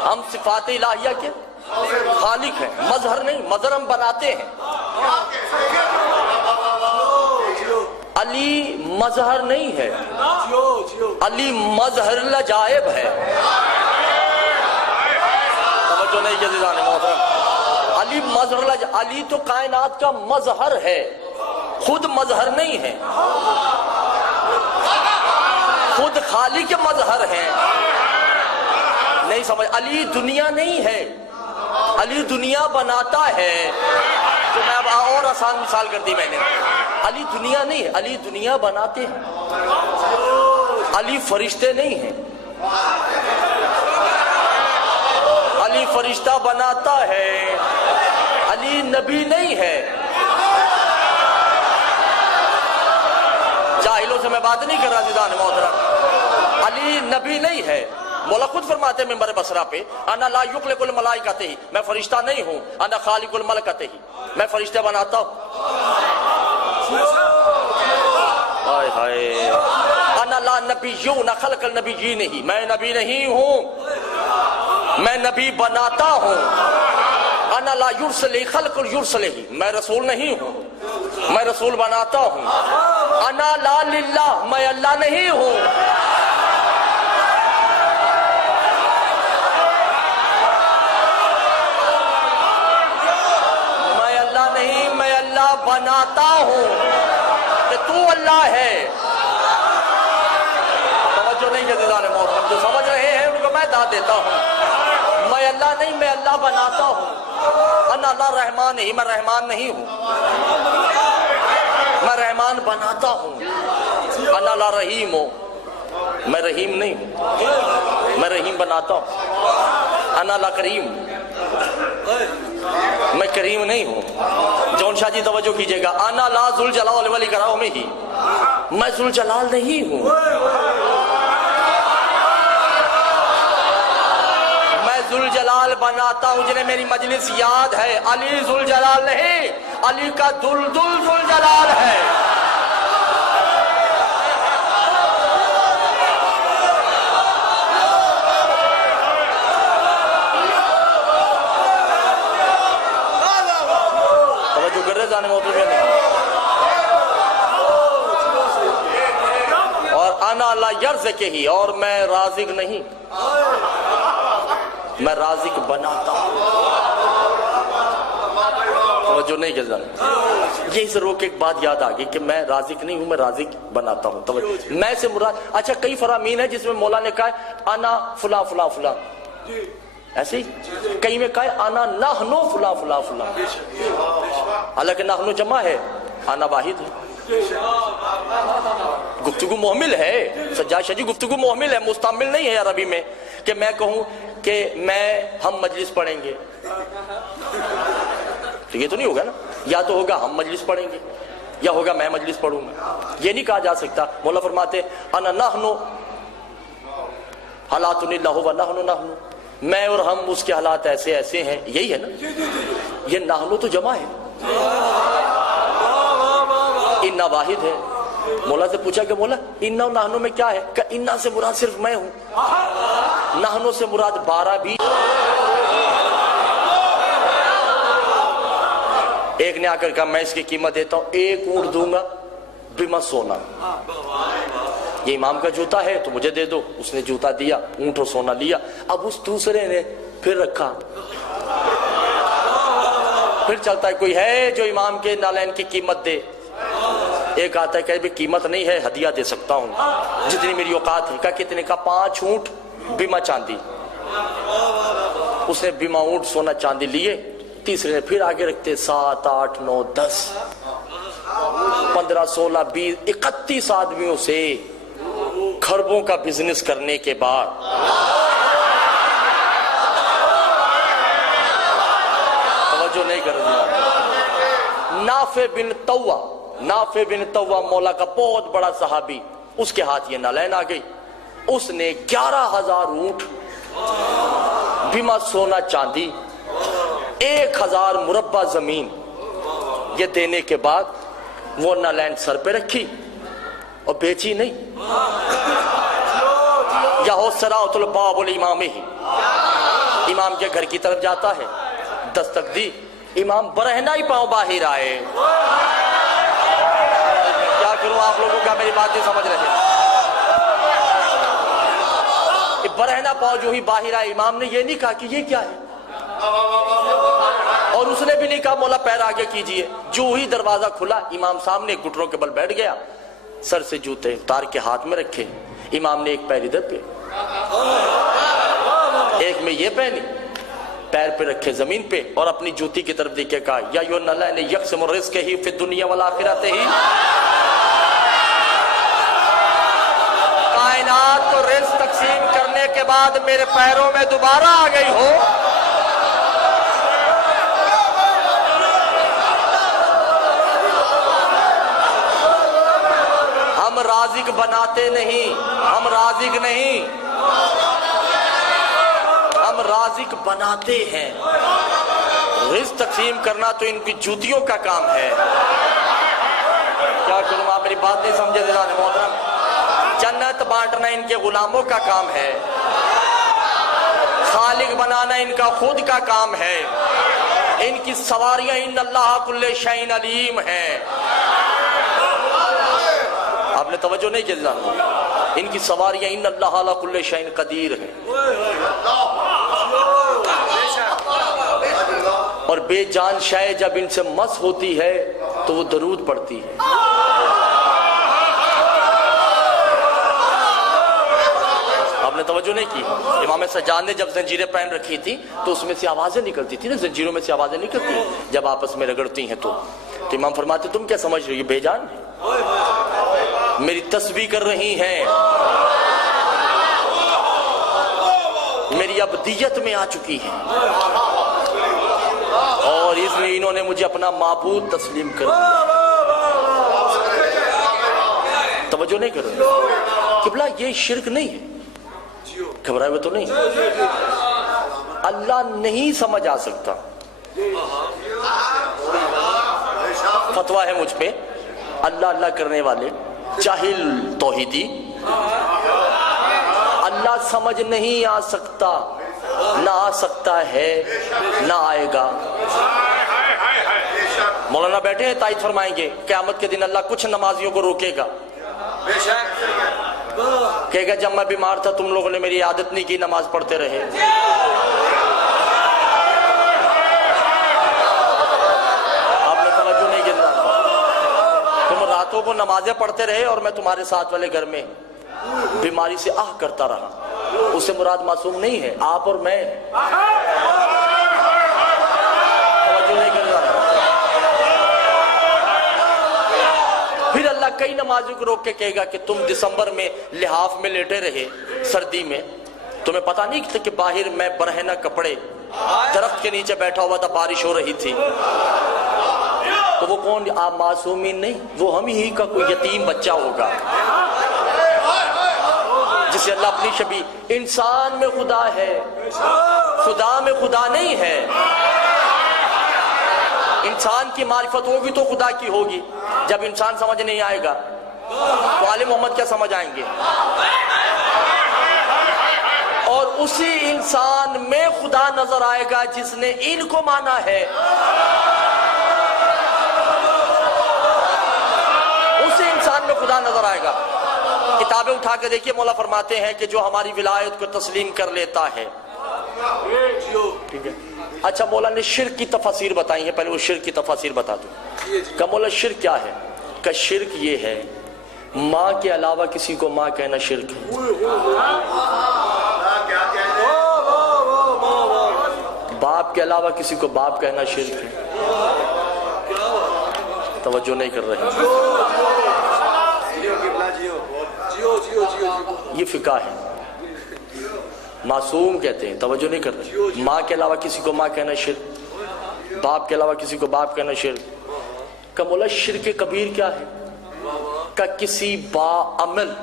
ہم صفات الہیہ کے خالق ہیں، مظہر نہیں، مظہر ہم بناتے ہیں۔ علی مظہر نہیں ہے، علی مظہر لجائب ہے۔ توجہ نہیں عزیزان محترم؟ علی مظہر علی تو کائنات کا مظہر ہے، خود مظہر نہیں ہے، خود خالق مظہر ہے۔ نہیں سمجھ؟ علی دنیا نہیں ہے، علی دنیا بناتا ہے۔ جو میں اب اور آسان مثال کر دی میں نے، علی دنیا نہیں ہے، علی دنیا بناتے ہیں۔ علی فرشتے نہیں ہیں، علی فرشتہ بناتا ہے۔ علی نبی نہیں ہے۔ جاہلوں سے میں بات نہیں کر رہا عزیزان محترم، علی نبی نہیں ہے۔ مولا خود فرماتے ہیں منبر بصرہ پہ، انا لا یخلق الملائکۃ ہی، میں فرشتہ نہیں ہوں، انا خالق الملکۃ ہی، میں فرشتے بناتا ہوں۔ ہائے ہائے، انا لا نبیون خلق النبیین ہی، میں نبی نہیں ہوں، میں نبی بناتا ہوں۔ انا لا یرسل خلق یرسل ہی، میں رسول نہیں ہوں، میں رسول بناتا ہوں۔ انا لا للہ، میں اللہ نہیں ہوں، بناتا ہوں کہ تو اللہ ہے۔ توجہ نہیں ہے عزیزان محترم؟ جو سمجھ رہے ہیں ان کو میں داد دیتا ہوں، میں اللہ نہیں، میں اللہ بناتا ہوں۔ انا لا رحمان ہی، میں رحمان نہیں ہوں، میں رحمان بناتا ہوں۔ انا لا رحیم ہوں، میں رحیم نہیں ہوں، میں رحیم بناتا ہوں۔ انا لا کریم، میں کریم نہیں ہوں۔ جون شاہ جی توجہ کیجئے گا، انا لا ذوالجلال والاکرام میں ہی، میں ذوالجلال نہیں ہوں، میں ذوالجلال بناتا ہوں۔ جنہیں میری مجلس یاد ہے، علی ذوالجلال نہیں، علی کا دلدل ذوالجلال ہے۔ وانا لا یرزقہ، اور میں رازق نہیں، میں رازق بناتا ہوں۔ توجہ نہیں کہ یہی سے روک ایک بات یاد آ گئی کہ میں رازق نہیں ہوں، میں رازق بناتا ہوں۔ توجہ، میں سے مراد، اچھا کئی فرامین ہے جس میں مولا نے کہا ہے انا فلاں فلاں فلاں، ایسے ہی کئی میں کہا ہے انا نحنو فلاں فلاں فلاں، حالانکہ نحنو جمع ہے، انا واحد ہے۔ گفتگو محمل ہے سجاد شاہ جی، گفتگو محمل ہے، مستعمل نہیں ہے عربی میں کہ میں کہوں کہ ہم مجلس پڑھیں گے، تو یہ تو نہیں ہوگا نا، یا تو ہوگا ہم مجلس پڑھیں گے یا ہوگا میں مجلس پڑھوں گا، یہ نہیں کہا جا سکتا۔ مولا فرماتے انا نحنو حالات اللہ و نحنو نحنو، میں اور ہم اس کے حالات ایسے ایسے ہیں، یہی ہے نا، یہ نحنو تو جمع ہے، انا واحد ہے۔ مولا سے پوچھا کہ مولا انا و نحنو میں کیا ہے؟ کہ انا سے مراد صرف میں ہوں، نحنو سے مراد 12 بھی۔ ایک نے آ کر کہا میں اس کی قیمت دیتا ہوں 1 اونٹ دوں گا بما سونا، یہ امام کا جوتا ہے تو مجھے دے دو، اس نے جوتا دیا، اونٹ اور سونا لیا۔ اب اس دوسرے نے پھر رکھا، پھر چلتا ہے کوئی ہے جو امام کے نالین کی قیمت دے، ایک آتا ہے کہ قیمت نہیں ہے ہدیہ دے سکتا ہوں جتنی میری اوقات ہے، کہا کتنے کا؟ 5 اونٹ بما چاندی، اس نے بما اونٹ سونا چاندی لیے، تیسرے نے پھر آگے رکھتے 7 8 9 10 15 16 20 31 آدمیوں سے کھربوں کا بزنس کرنے کے بعد توجہ نہیں کر دیا، نافع بن طوا مولا کا بہت بڑا صحابی، اس کے ہاتھ یہ نالین آ گئی، اس نے 11,000 اونٹ بما سونا چاندی 1,000 مربع زمین یہ دینے کے بعد وہ نالین سر پہ رکھی اور بیچی نہیں۔ یا ہو سراۃ الباب الامام ہی، امام کے گھر کی طرف جاتا ہے، دستک دی، امام برہنہ ہی پاؤں باہر آئے۔ کیا کروں آپ لوگوں کا میری بات نہیں سمجھ رہے؟ برہنہ پاؤں جو ہی باہر آئے، امام نے یہ نہیں کہا کہ یہ کیا ہے، اور اس نے بھی نہیں کہا مولا پیر آگے کیجئے۔ جو ہی دروازہ کھلا، امام سامنے گھٹنوں کے بل بیٹھ گیا، سر سے جوتے اتار کے ہاتھ میں رکھے، امام نے ایک پیر ادھر پہ ایک میں یہ پہنی، پیر پہ رکھے زمین پہ، اور اپنی جوتی کی طرف دیکھ کے کہا یا ایھا الذین یقسموا الرزق فی الدنیا والآخرۃ ہی، کائنات کو رزق تقسیم کرنے کے بعد میرے پیروں میں دوبارہ آ گئی ہو۔ ہم رازق بناتے نہیں، ہم رازق نہیں، ہم رازق بناتے ہیں۔ رزق تقسیم کرنا تو ان کی جوتیوں کا کام ہے۔ کیا کروں آپ میری بات نہیں سمجھے دلان محترم؟ جنت بانٹنا ان کے غلاموں کا کام ہے، خالق بنانا ان کا خود کا کام ہے، ان کی سواریاں ان اللہ کل شیء علیم ہیں۔ آپ نے توجہ نہیں کی دلان؟ ان کی سواریاں ان اللہ علی کل شیء قدیر ہیں، اور بے جان شے جب ان سے مس ہوتی ہے تو وہ درود پڑھتی ہے۔ آپ نے توجہ نہیں کی؟ امام سجاد نے جب زنجیریں پہن رکھی تھی تو اس میں سے آوازیں نکلتی تھی نا، زنجیروں میں سے آوازیں نکلتی ہیں جب آپس میں رگڑتی ہیں، تو امام فرماتے تم کیا سمجھ رہی ہو، بے جان ہے، میری تسبیح کر رہی ہیں، میری ابدیت میں آ چکی ہیں، اور اس میں انہوں نے مجھے اپنا معبود تسلیم کر دیا۔ توجہ نہیں کر رہے؟ قبلہ یہ شرک نہیں ہے، گھبرائے ہوئے تو نہیں، اللہ نہیں سمجھ آ سکتا، فتویٰ ہے مجھ پہ، اللہ اللہ کرنے والے جاہل توحیدی، اللہ سمجھ نہیں آ سکتا، نہ آ سکتا ہے نہ آئے گا۔ مولانا بیٹھے ہیں تائید فرمائیں گے قیامت کے دن اللہ کچھ نمازیوں کو روکے گا، کہے گا جب میں بیمار تھا تم لوگوں نے میری عادت نہیں کی، نماز پڑھتے رہے۔ آپ نے توجہ نہیں کی، تم راتوں کو نمازیں پڑھتے رہے اور میں تمہارے ساتھ والے گھر میں بیماری سے آہ کرتا رہا۔ اس سے مراد معصوم نہیں ہے آپ اور میں۔ توجہ نہیں کر رہا۔ پھر اللہ کئی نمازوں کو روک کے کہے گا کہ تم دسمبر میں لحاف میں لیٹے رہے سردی میں، تمہیں پتہ نہیں تھا کہ باہر میں برہنہ کپڑے درخت کے نیچے بیٹھا ہوا تھا، بارش ہو رہی تھی۔ تو وہ کون؟ آپ معصومین نہیں، وہ ہم ہی کا کوئی یتیم بچہ ہوگا جسے اللہ اپنی شبیہ۔ انسان میں خدا ہے، خدا میں خدا نہیں ہے۔ انسان کی معرفت ہوگی تو خدا کی ہوگی۔ جب انسان سمجھ نہیں آئے گا تو آل محمد کیا سمجھ آئیں گے؟ اور اسی انسان میں خدا نظر آئے گا جس نے ان کو مانا ہے۔ اسی انسان میں خدا نظر آئے گا۔ کتابیں اٹھا کے دیکھیے، مولا فرماتے ہیں کہ جو ہماری ولایت کو تسلیم کر لیتا ہے۔ ٹھیک ہے، اچھا مولا نے شرک کی تفاسیر بتائی ہیں، پہلے وہ شرک کی تفاسیر بتا دوں کہ مولا شرک کیا ہے۔ کہ شرک یہ ہے ماں کے علاوہ کسی کو ماں کہنا شرک ہے، باپ کے علاوہ کسی کو باپ کہنا شرک ہے۔ توجہ نہیں کر رہے۔ یہ فقہ ہے، معصوم کہتے ہیں، توجہ نہیں کر رہے۔ ماں کے علاوہ کسی کو ماں کہنا شرک، باپ کے علاوہ کسی کو باپ کہنا شرک۔ کہ مولا شرک کبیر کیا ہے؟ کہ کسی باعمل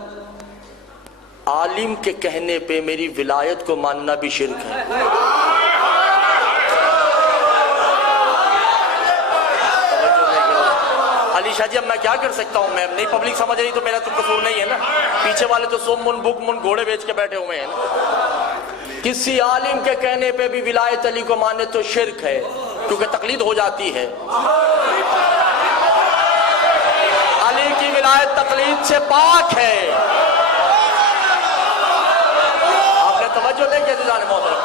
عالم کے کہنے پہ میری ولایت کو ماننا بھی شرک ہے۔ علی شاہ جی اب میں کیا کر سکتا ہوں؟ میں نہیں پبلک سمجھ رہی تو میرا تو قصور نہیں ہے نا، پیچھے والے تو سو من بک من گھوڑے بیچ کے بیٹھے ہوئے ہیں نا۔ کسی عالم کے کہنے پہ بھی ولایت علی کو ماننے تو شرک ہے، کیونکہ تقلید ہو جاتی ہے۔ علی کی ولایت تقلید سے پاک ہے۔ آپ نے توجہ نہیں کی عزیزان محترم؟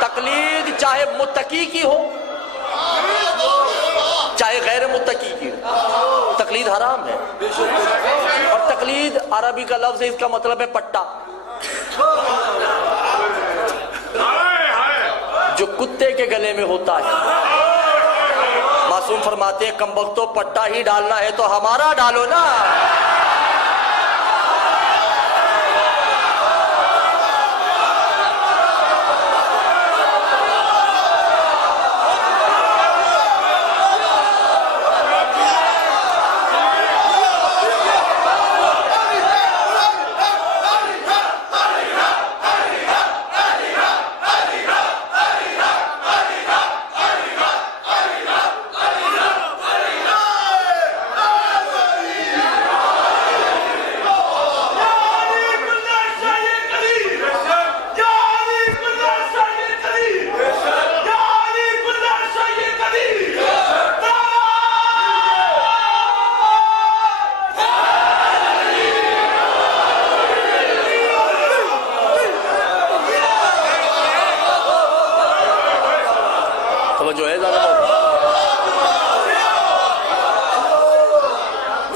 تقلید چاہے متقی کی ہو چاہے غیر متقی کی ہو، تقلید حرام ہے۔ اور تقلید عربی کا لفظ ہے، اس کا مطلب ہے پٹا۔ جو کتے کے گلے میں ہوتا ہے۔ معصوم فرماتے ہیں کمبختو پٹا ہی ڈالنا ہے تو ہمارا ڈالو نا۔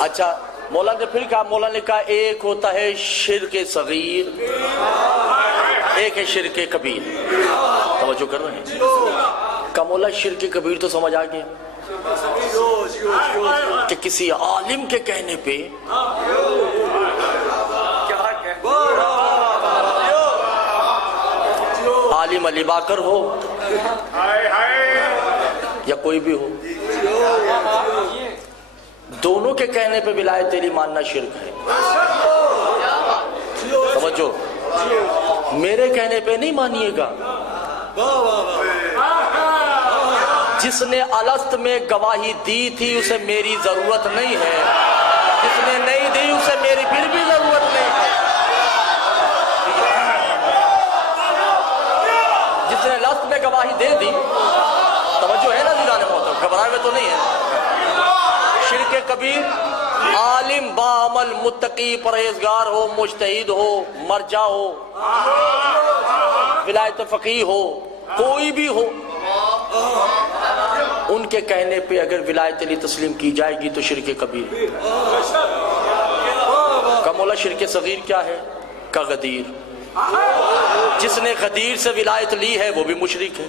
اچھا مولا نے پھر کہا، مولا نے کہا ایک ہوتا ہے شرک صغیر، ایک ہے شرک کبیر۔ توجہ کر رہے ہیں؟ کہ مولا شرک کبیر تو سمجھ آ گیا کہ کسی عالم کے کہنے پہ عالم علی باکر ہو یا کوئی بھی ہو، دونوں کے کہنے پہ ولایت تیری ماننا شرک ہے۔ سمجھو، میرے کہنے پہ نہیں مانیے گا۔ جس نے الست میں گواہی دی تھی اسے میری ضرورت نہیں ہے، جس نے نہیں دی اسے میری پھر بھی ضرورت نہیں ہے۔ جس نے الست میں گواہی دے دی، توجہ ہے نا دیدان محترم، گھبرائے ہوئے تو نہیں ہے۔ شرک کبیر عالم بعمل متقی پرہیزگار ہو، مجتہد ہو، مرجع ہو، ولایت فقیہ ہو، کوئی بھی ہو، ان کے کہنے پہ اگر ولایت علی تسلیم کی جائے گی تو شرک کبیر ہے۔ کا مولا شرک صغیر کیا ہے؟ کا غدیر، جس نے غدیر سے ولایت لی ہے وہ بھی مشرک ہے۔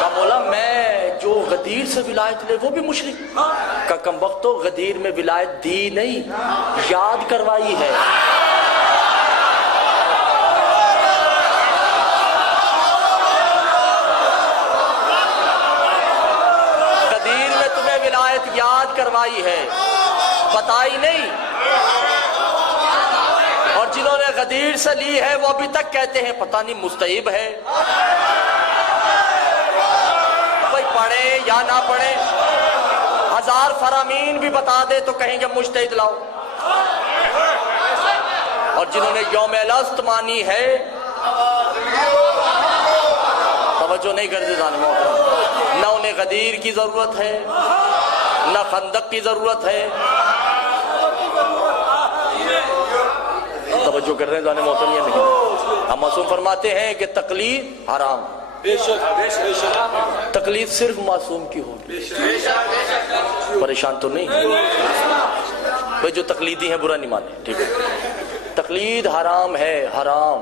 کا مولا میں جو غدیر سے ولایت لے وہ بھی مشرک۔ کا کم وقتو غدیر میں ولایت دی نہیں، یاد کروائی ہے۔ یاد کروائی ہے، بتائی نہیں۔ اور جنہوں نے غدیر سے لی ہے وہ ابھی تک کہتے ہیں پتہ نہیں مستحب ہے، کوئی پڑھے یا نہ پڑھے، ہزار فرامین بھی بتا دے تو کہیں گے مجتہد لاؤ۔ اور جنہوں نے یوم الست مانی ہے توجہ نہیں کرتے جانے میں، نہ انہیں غدیر کی ضرورت ہے نہ خندق کی ضرورت ہے۔ توجہ کر رہے ہیں جانے محترم یا نہیں؟ ہم معصوم فرماتے ہیں کہ تقلید حرام، تقلید صرف معصوم کی ہوگی۔ پریشان تو نہیں بھئی، جو تقلیدی ہیں برا نہیں مانے، ٹھیک ہے؟ تقلید حرام ہے، حرام۔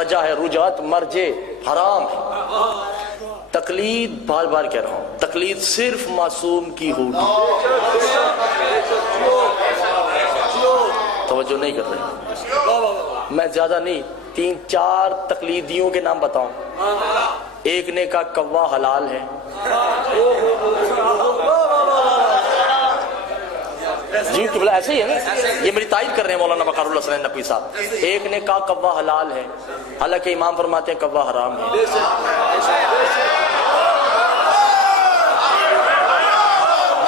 رجا ہے، رجعت مرجے حرام ہے۔ تقلید بار بار کہہ رہا ہوں، تقلید صرف معصوم کی ہوگی۔ توجہ نہیں کر رہے، میں زیادہ نہیں، 3-4 تقلیدیوں کے نام بتاؤں۔ ایک نے کہا کوا حلال ہے، جی قبلہ ایسے ہی ہے نا، یہ میری تائید کر رہے ہیں مولانا وقار اللہ حسین نقوی صاحب۔ ایک نے کہا کوا حلال ہے، حالانکہ امام فرماتے ہیں کوا حرام ہے۔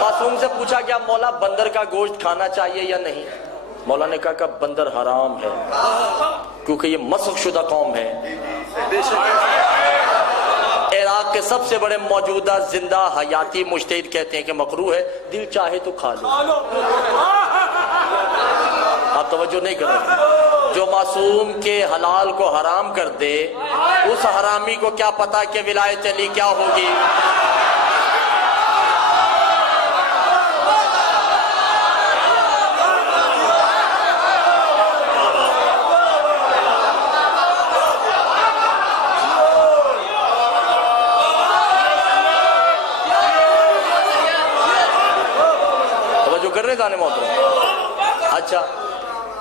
معصوم سے پوچھا کیا مولا بندر کا گوشت کھانا چاہیے یا نہیں؟ مولا نے کہا کہ بندر حرام ہے کیونکہ یہ مسخ شدہ قوم ہے۔ عراق کے سب سے بڑے موجودہ زندہ حیاتی مجتہد کہتے ہیں کہ مکروہ ہے، دل چاہے تو کھا لو۔ آپ توجہ نہیں کر رہے۔ جو معصوم کے حلال کو حرام کر دے اس حرامی کو کیا پتا کہ ولایت علی کیا ہوگی۔ اچھا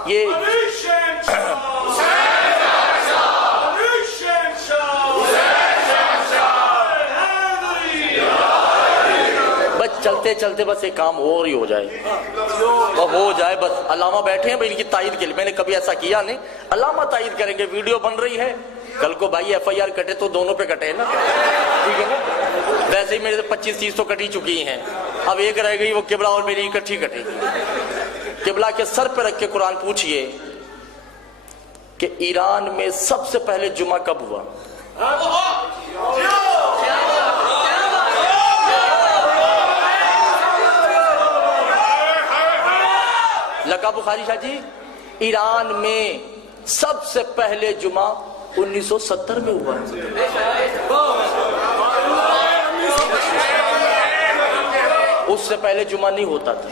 یہ بس چلتے چلتے بس ایک کام اور ہی ہو جائے، ہو جائے بس۔ علامہ بیٹھے ہیں بھائی ان کی تائید کے لیے، میں نے کبھی ایسا کیا نہیں، علامہ تائید کریں گے۔ ویڈیو بن رہی ہے، کل کو بھائی ایف آئی آر کٹے تو دونوں پہ کٹے نا، ٹھیک ہے نا؟ ویسے ہی میرے 25-30 تو کٹی چکی ہیں، اب ایک رہ گئی، وہ قبلہ اور میری اکٹھی کٹے گی۔ قبلہ کے سر پہ رکھ کے قرآن پوچھئے کہ ایران میں سب سے پہلے جمعہ کب ہوا؟ لگا بخاری شاہ جی، ایران میں سب سے پہلے جمعہ 1970 میں ہوا۔ اس سے پہلے جمعہ نہیں ہوتا تھا۔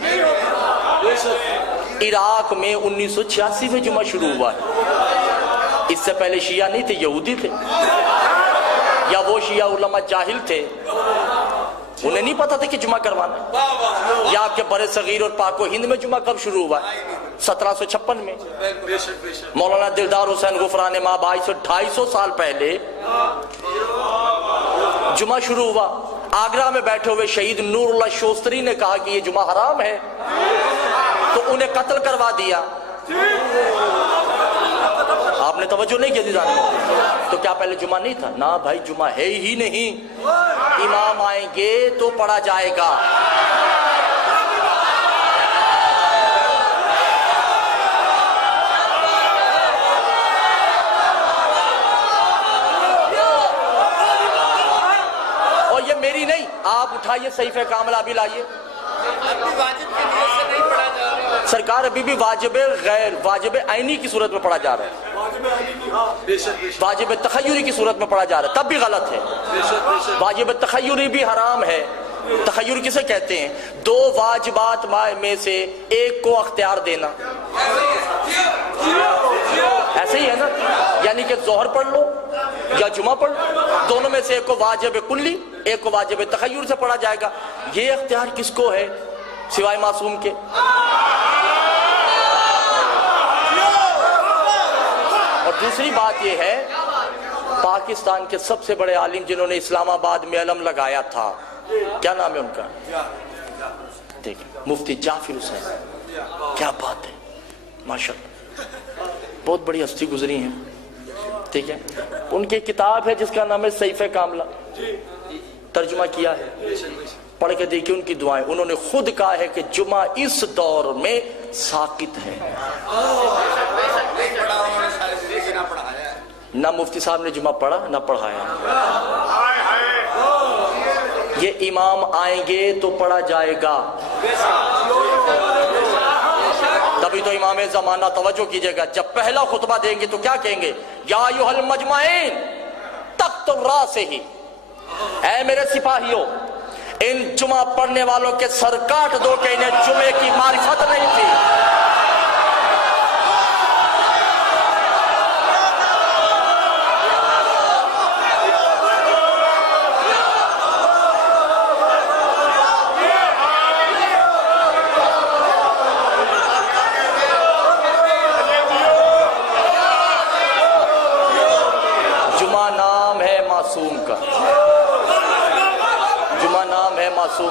عراق میں 1986 میں جمعہ شروع ہوا ہے۔ اس سے پہلے شیعہ نہیں تھے، یہودی تھے، یا وہ شیعہ علماء جاہل تھے، انہیں نہیں پتا تھا کہ جمعہ کروانا۔ یا آپ کے بر صغیر اور پاک و ہند میں جمعہ کب شروع ہوا ہے؟ 1756 میں۔ مولانا دلدار حسین غفران ما 250 سال پہلے جمعہ شروع ہوا۔ آگرہ میں بیٹھے ہوئے شہید نور اللہ شوستری نے کہا کہ یہ جمعہ حرام ہے، تو انہیں قتل کروا دیا۔ آپ نے توجہ نہیں کی جانے، تو کیا پہلے جمعہ نہیں تھا؟ نہ بھائی، جمعہ ہے ہی نہیں۔ امام آئیں گے تو پڑھا جائے گا۔ آپ اٹھائیے صحیفہ کاملہ بھی لائیے. سرکار ابھی بھی واجب غیر واجب عینی کی صورت میں پڑھا جا رہا ہے, واجب تخیری کی صورت میں پڑھا جا رہا ہے, تب بھی غلط ہے. واجب تخیری بھی حرام ہے. تخیر کسے کہتے ہیں؟ دو واجبات میں سے ایک کو اختیار دینا. ایسے ہی ہے نا, یعنی کہ ظہر پڑھ لو یا جمعہ پڑھ لو, دونوں میں سے ایک کو واجب کلی ایک کو واجب تخیر سے پڑھا جائے گا. یہ اختیار کس کو ہے سوائے معصوم کے؟ اور دوسری بات یہ ہے, پاکستان کے سب سے بڑے عالم جنہوں نے اسلام آباد میں علم لگایا تھا, کیا نام ہے ان کا؟ دیکھیں, مفتی جعفر حسین. کیا بات ہے, ماشاءاللہ, بہت بڑی ہستی گزری ہیں. ٹھیک ہے, ان کی کتاب ہے جس کا نام ہے صحیفہ کاملہ, ترجمہ کیا ہے, پڑھ کے دیکھیں ان کی دعائیں. انہوں نے خود کہا ہے کہ جمعہ اس دور میں ساقط ہے. نہ مفتی صاحب نے جمعہ پڑھا نہ پڑھایا. یہ امام آئیں گے تو پڑھا جائے گا, تبھی تو امام زمانہ. توجہ کیجئے گا, جب پہلا خطبہ دیں گے تو کیا کہیں گے؟ یا ایھا المجمعین تخت الراس ہی, اے میرے سپاہیوں, ان جمعہ پڑھنے والوں کے سر کاٹ دو کہ انہیں جمعے کی معرفت نہیں تھی.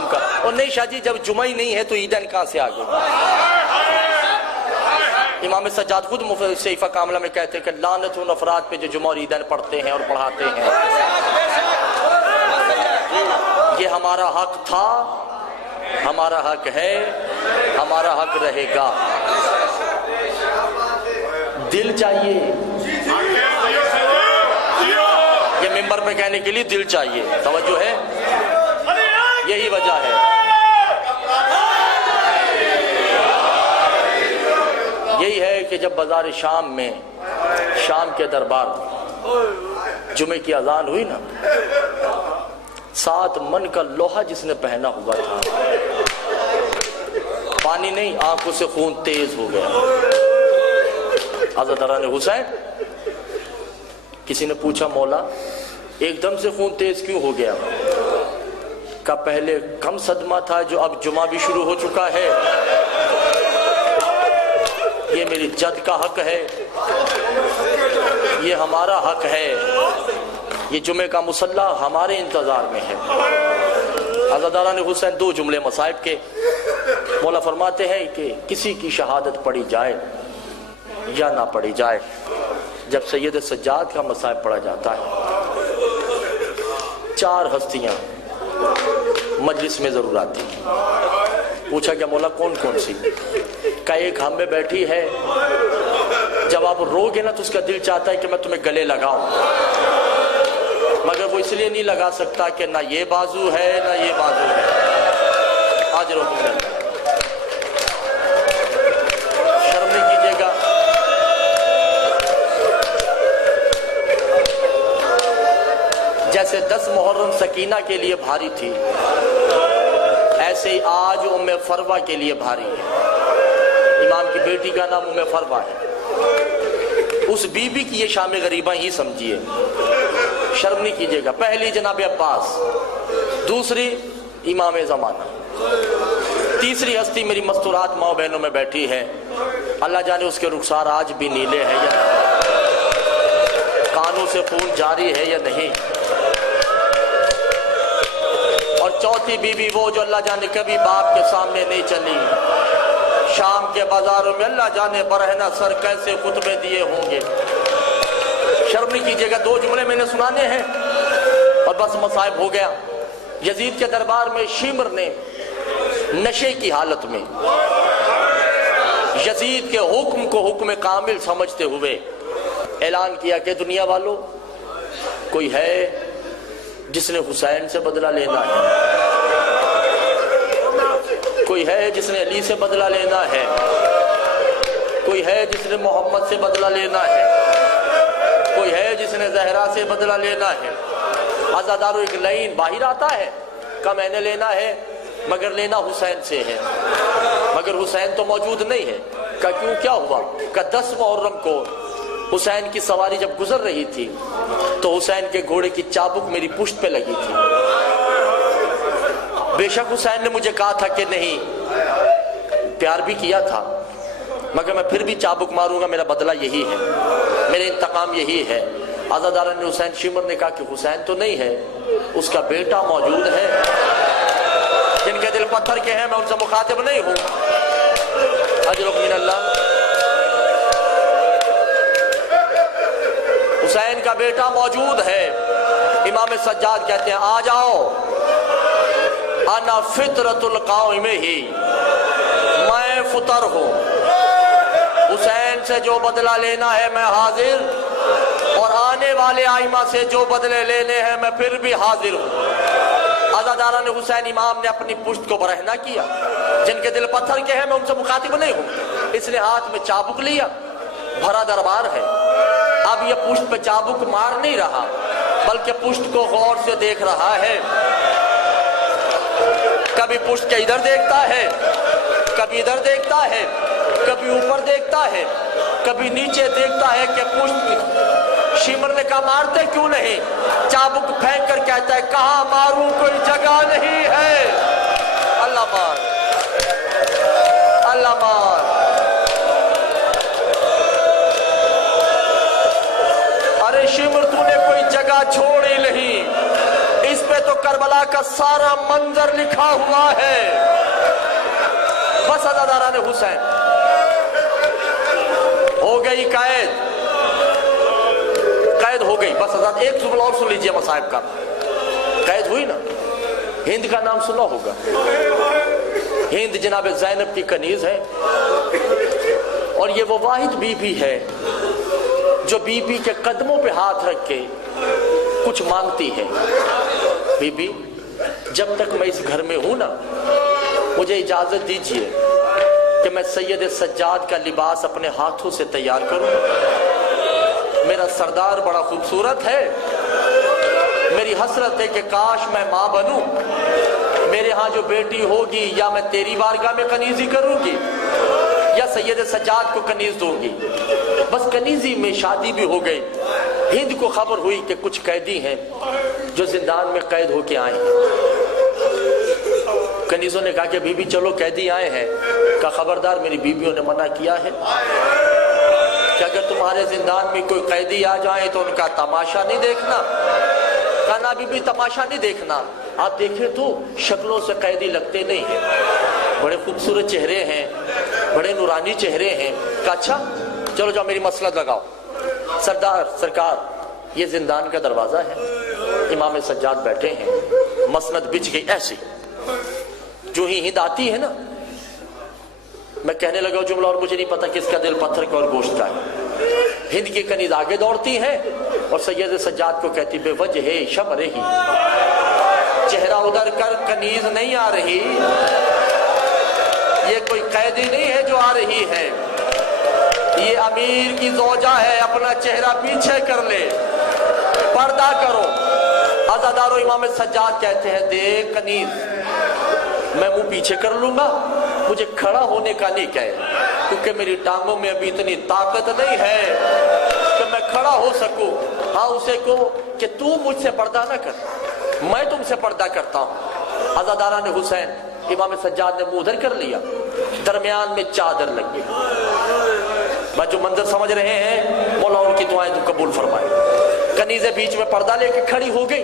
کا. اور نہیں شاہ جی, جب جمعہ ہی نہیں ہے تو عیدین کہاں سے آگے؟ امام سجاد خود صحیفہ کاملہ میں کہتے ہیں کہ لعنت ان افراد پہ جو جمعہ اور عیدین پڑھتے ہیں اور پڑھاتے ہیں. یہ ہمارا حق تھا, ہمارا حق ہے, ہمارا حق رہے گا. دل چاہیے, یہ ممبر پہ کہنے کے لیے دل چاہیے. توجہ ہے, یہی وجہ ہے. یہی ہے کہ جب بازار شام میں, شام کے دربار جمعے کی اذان ہوئی نا, 7 من کا لوہا جس نے پہنا ہوا تھا, پانی نہیں, آنکھوں سے خون تیز ہو گیا. حضرت حسین حسین, کسی نے پوچھا مولا ایک دم سے خون تیز کیوں ہو گیا؟ کا پہلے کم صدمہ تھا جو اب جمعہ بھی شروع ہو چکا ہے. یہ میری جد کا حق ہے, یہ ہمارا حق ہے, یہ جمعے کا مصلی ہمارے انتظار میں ہے. عزاداران حسین 2 جملے مصائب کے. مولا فرماتے ہیں کہ کسی کی شہادت پڑھی جائے یا نہ پڑھی جائے, جب سید سجاد کا مصائب پڑھا جاتا ہے 4 ہستیاں مجلس میں ضرور آتی. پوچھا کہ مولا کون کون سی؟ کہ ایک ہم میں بیٹھی ہے, جب آپ رو گے نا تو اس کا دل چاہتا ہے کہ میں تمہیں گلے لگاؤں, مگر وہ اس لیے نہیں لگا سکتا کہ نہ یہ بازو ہے نہ یہ بازو ہے. آج رو شرم نہیں کیجیے گا. جیسے 10 محرم سکینہ کے لیے بھاری تھی, ایسے ہی آج ام فروہ کے لیے بھاری ہے. امام کی بیٹی کا نام ام فروہ ہے. اس بی بی کی یہ شام غریبہ ہی سمجھیے, شرم نہیں کیجیے گا. پہلی جناب عباس, دوسری امام زمانہ, تیسری ہستی میری مستورات ماں بہنوں میں بیٹھی ہے. اللہ جانے اس کے رخسار آج بھی نیلے ہیں یا کانوں سے خون جاری ہے یا نہیں. اور چوتھی بیوی وہ جو اللہ جانے کبھی باپ کے سامنے نہیں چلی. شام کے بازاروں میں اللہ جانے برہنہ سر کیسے خطبے دیے ہوں گے. شرم نہیں کیجیے گا. 2 جملے میں نے سنانے ہیں اور بس مصائب ہو گیا. یزید کے دربار میں شیمر نے نشے کی حالت میں یزید کے حکم کو حکم کامل سمجھتے ہوئے اعلان کیا کہ دنیا والوں کوئی ہے جس نے حسین سے بدلہ لینا ہے؟ کوئی ہے جس نے علی سے بدلہ لینا ہے؟ کوئی ہے جس نے محمد سے بدلہ لینا ہے؟ کوئی ہے جس نے زہرا سے بدلہ لینا ہے؟ عزادارو ایک لائن باہر آتا ہے کہ میں نے لینا ہے مگر لینا حسین سے ہے، مگر حسین تو موجود نہیں ہے۔ کہ کیوں، کیا ہوا؟ کہ 10 محرم کو حسین کی سواری جب گزر رہی تھی تو حسین کے گھوڑے کی چابک میری پشت پہ لگی تھی۔ بے شک حسین نے مجھے کہا تھا کہ نہیں، پیار بھی کیا تھا، مگر میں پھر بھی چابک ماروں گا، میرا بدلہ یہی ہے، میرے انتقام یہی ہے۔ عزاداران نے حسین شمر نے کہا کہ حسین تو نہیں ہے، اس کا بیٹا موجود ہے، جن کے دل پتھر کے ہیں میں ان سے مخاطب نہیں ہوں۔ اجرک من اللہ، حسین کا بیٹا موجود ہے۔ امام سجاد کہتے ہیں آ جاؤ، انا فطرت القائم ہی، میں فطر ہوں، حسین سے جو بدلہ لینا ہے میں حاضر، اور آنے والے آئمہ سے جو بدلے لینے ہیں میں پھر بھی حاضر ہوں۔ عزاداران حسین امام نے اپنی پشت کو برہنہ کیا، جن کے دل پتھر کے ہیں میں ان سے مخاطب نہیں ہوں۔ اس نے ہاتھ میں چابک لیا، بھرا دربار ہے، اب یہ پشت پہ چابک مار نہیں رہا بلکہ پشت کو غور سے دیکھ رہا ہے، کبھی پشت کے ادھر دیکھتا ہے، کبھی ادھر دیکھتا ہے، کبھی اوپر دیکھتا ہے، کبھی نیچے دیکھتا ہے کہ پشت۔ شمر نے کہا مارتے کیوں نہیں؟ چابک پھینک کر کہتا ہے کہاں ماروں، کوئی جگہ نہیں ہے۔ اللہ مار، اللہ مار۔ ارے شمر تو نے کوئی جگہ چھوڑی نہیں، اس پہ تو کربلا کا سارا منظر لکھا ہوا ہے۔ بس عزاداران حسین ہو گئی قید ہو گئی، بس حضرت ایک جملہ اور سن لیجئے مصائب کا۔ قید ہوئی نا، ہند کا نام سنا ہوگا، ہند جناب زینب کی کنیز ہے، اور یہ وہ واحد بی بی ہے جو بی بی کے قدموں پہ ہاتھ رکھ کے کچھ مانگتی ہے۔ بی بی جب تک میں اس گھر میں ہوں نا، مجھے اجازت دیجئے کہ میں سید سجاد کا لباس اپنے ہاتھوں سے تیار کروں، میرا سردار بڑا خوبصورت ہے، میری حسرت ہے کہ کاش میں ماں بنوں، میرے ہاں جو بیٹی ہوگی یا میں تیری بارگاہ میں کنیزی کروں گی یا سید سجاد کو کنیز دوں گی۔ بس کنیزی میں شادی بھی ہو گئی۔ ہند کو خبر ہوئی کہ کچھ قیدی ہیں جو زندان میں قید ہو کے آئے ہیں۔ کنیزوں نے کہا کہ بی بی چلو قیدی آئے ہیں، کہا خبردار میری بیویوں نے منع کیا ہے کہ اگر تمہارے زندان میں کوئی قیدی آ جائیں تو ان کا تماشا نہیں دیکھنا۔ کہا نا بی بی تماشا نہیں دیکھنا، آپ دیکھیں تو شکلوں سے قیدی لگتے نہیں ہیں، بڑے خوبصورت چہرے ہیں، بڑے نورانی چہرے ہیں۔ کہا اچھا چلو جاؤ میری مسند لگاؤ۔ سردار سرکار یہ زندان کا دروازہ ہے، امام سجاد بیٹھے ہیں، مسند بچھ گئی ایسی۔ جو ہی ہند آتی ہے نا، میں کہنے لگا جملہ اور مجھے نہیں پتا کس کا دل پتھر کا اور گوشت کا ہے۔ ہند کی کنیز آگے دوڑتی ہیں اور سید سجاد کو کہتی بے وجہ شب رہی، چہرہ ادھر کر کنیز نہیں آ رہی، یہ کوئی قیدی نہیں ہے جو آ رہی ہے، یہ امیر کی زوجہ ہے، اپنا چہرہ پیچھے کر لے، پردہ کرو۔ عزادارو امام سجاد کہتے ہیں دیکھ کنیز، میں منہ پیچھے کر لوں گا، مجھے کھڑا ہونے کا نہیں کہے، کیونکہ میری ٹانگوں میں ابھی اتنی طاقت نہیں ہے کہ میں کھڑا ہو سکوں۔ ہاں اسے کہو کہ تو مجھ سے پردہ نہ کر، میں تم سے پردہ کرتا ہوں۔ عزاداران حسین امام سجاد نے منہ ادھر کر لیا، درمیان میں چادر لگی۔ میں جو منظر سمجھ رہے ہیں مولا ان کی دعائیں تو قبول فرمائے۔ کنیزیں بیچ میں پردہ لے کے کھڑی ہو گئی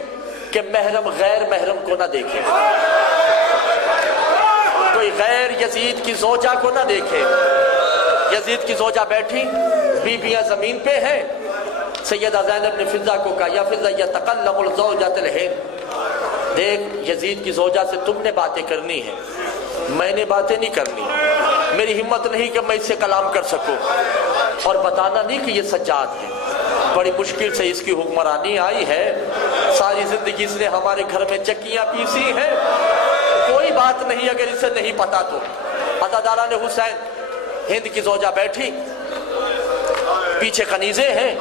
کہ محرم غیر محرم کو نہ دیکھے، کوئی غیر یزید کی زوجہ کو نہ دیکھے۔ یزید کی زوجہ بیٹھی، بیویاں زمین پہ ہیں۔ سیدہ زینب نے فضہ کو کہا یا فضہ یتکلم الزوجۃ الہند، دیکھ یزید کی زوجہ سے تم نے باتیں کرنی ہیں، میں نے باتیں نہیں کرنی، میری ہمت نہیں کہ میں اس سے کلام کر سکوں، اور بتانا نہیں کہ یہ سجاد ہے، بڑی مشکل سے اس کی حکمرانی آئی ہے، ساری زندگی زندگی اس نے ہمارے گھر میں چکیاں پیسی ہیں، کوئی بات نہیں اگر اسے نہیں پتا تو۔ عزاداران حسین، ہند کی زوجہ بیٹھی، پیچھے کنیزیں ہیں،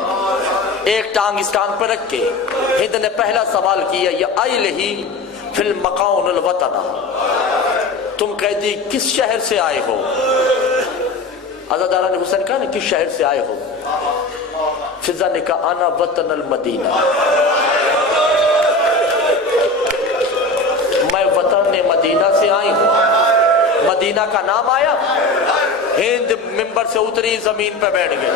ایک ٹانگ اس ٹانگ پہ رکھ کے ہند نے پہلا سوال کیا، یہ آئی لہی فی المقاون الوطن، تم قیدی کس شہر سے آئے ہو؟ عزاداران حسین کہا نا کس شہر سے آئے ہو؟ فضا نے کہا انا وطن المدینہ، میں وطن مدینہ سے آئی ہوں۔ مدینہ کا نام آیا، ہند ممبر سے اتری، زمین پہ بیٹھ گئے۔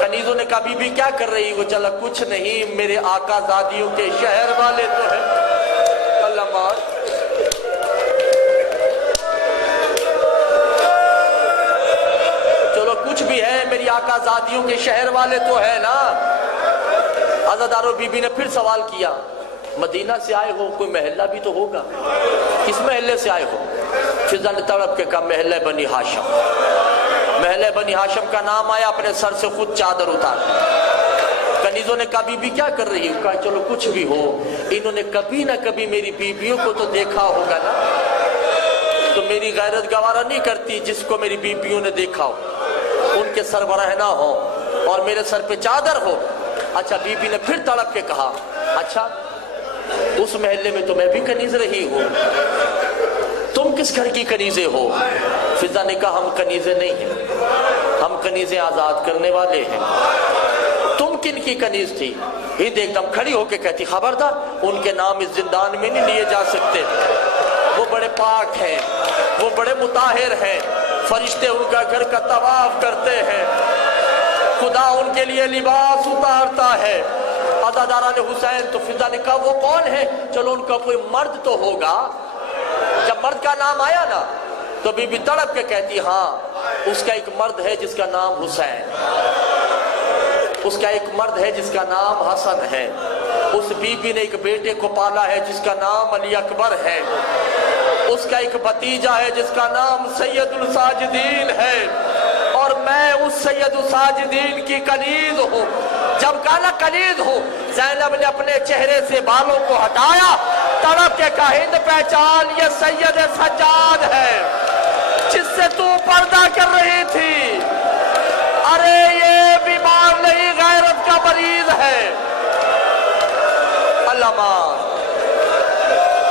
کنیزوں نے کہا بی بی کیا کر رہی ہو؟ چلا کچھ نہیں، میرے آقا زادیوں کے شہر والے تو ہیں۔ اللہ مار، چلو کچھ بھی ہے، میری آقا زادیوں کے شہر والے تو ہے نا۔ عزادارو بی بی نے پھر سوال کیا، مدینہ سے آئے ہو، کوئی محلہ بھی تو ہوگا، کس محلے سے آئے ہو؟ فضا نے تڑپ کے کہا محلہ بنی ہاشم۔ محلہ بنی ہاشم کا نام آیا، اپنے سر سے خود چادر اتار۔ کنیزوں نے کہا بی بی کیا کر رہی ہو؟ کہا چلو کچھ بھی ہو، انہوں نے کبھی نہ کبھی میری بیویوں کو تو دیکھا ہوگا نا، تو میری غیرت گوارا نہیں کرتی جس کو میری بیویوں نے دیکھا ہو، ان کے سربراہ نہ ہو اور میرے سر پہ چادر ہو۔ اچھا، بی بی نے پھر تڑپ کے کہا اچھا اس محلے میں تو میں بھی کنیز رہی ہوں، تم کس گھر کی کنیزیں ہو؟ فضا نے کہا ہم کنیزیں نہیں ہیں، ہم کنیزیں آزاد کرنے والے ہیں۔ تم کن کی کنیز تھی؟ ہند ایک دم کھڑی ہو کے کہتی خبردار، ان کے نام اس زندان میں نہیں لیے جا سکتے، وہ بڑے پاک ہیں، وہ بڑے مطہر ہیں، فرشتے ان کا گھر کا طواف کرتے ہیں، خدا ان کے لیے لباس اتارتا ہے۔ عزاداران حسین، تو فضا نے کہا وہ کون ہے؟ چلو ان کا کوئی مرد تو ہوگا۔ جب مرد کا نام آیا نا تو بی بی تڑپ کے کہتی ہاں اس کا ایک مرد ہے جس کا نام حسین، اس کا ایک مرد ہے جس کا نام حسن ہے، اس بی بی نے ایک بیٹے کو پالا ہے جس کا نام علی اکبر ہے، اس کا ایک بھتیجا ہے جس کا نام سید الساجدین ہے، اور میں اس سید الساجدین کی کنیز ہوں۔ جب کالا کنیز ہوں، زینب نے اپنے چہرے سے بالوں کو ہٹایا، تڑپ کے کہا ہند پہچان، یہ سید سجاد ہے جس سے تو پردہ کر رہی تھی۔ ارے یہ بیمار نہیں، غیرت کا مریض ہے۔ اللہ مان،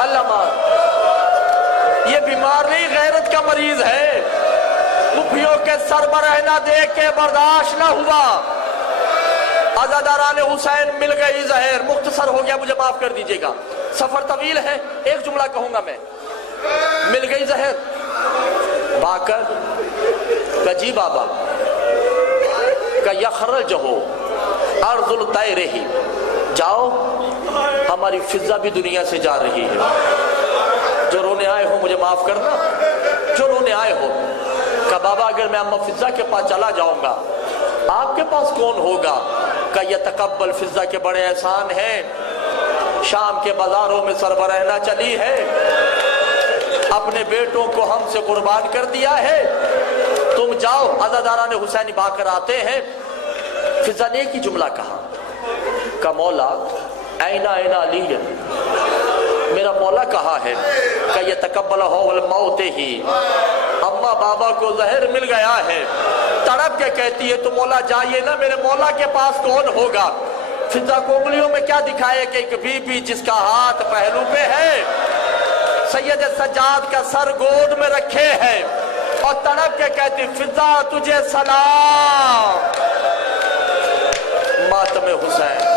اللہ مان، یہ بیمار نہیں، غیرت کا مریض ہے۔ پھوپھیوں کے سر پر رہنا دیکھ کے برداشت نہ ہوا۔ عزاداران حسین مل گئی زہر، مختصر ہو گیا، مجھے معاف کر دیجئے گا، سفر طویل ہے، ایک جملہ کہوں گا میں۔ مل گئی زہر، با کر کہ جی بابا، کہ یخرج ہو ارض الطیر رہی، جاؤ ہماری فضا بھی دنیا سے جا رہی ہے، جو رونے آئے ہو مجھے معاف کرنا، جو رونے آئے ہو، کہ بابا اگر میں اما فضا کے پاس چلا جاؤں گا آپ کے پاس کون ہوگا؟ کہ یہ تقبل فضا کے بڑے احسان ہیں، شام کے بازاروں میں سربراہ نہ چلی ہے، اپنے بیٹوں کو ہم سے قربان کر دیا ہے، تم جاؤ۔ عزاداران حسین با کر آتے ہیں، فضا نے ایک ہی جملہ کہا کہ مولا اینا اینا علی، میرا مولا کہا ہے کہ یہ تقبل ہو الموت ہی، اما بابا کو زہر مل گیا ہے، تڑپ کے کہتی ہے تو مولا جائیے نا، میرے مولا کے پاس کون ہوگا؟ فضا کو انگلیوں میں کیا دکھائے کہ ایک بی بی جس کا ہاتھ پہلو پہ ہے، سید سجاد کا سر گود میں رکھے ہے، اور تڑپ کے کہتی فضا تجھے سلام۔ ماتم حسین،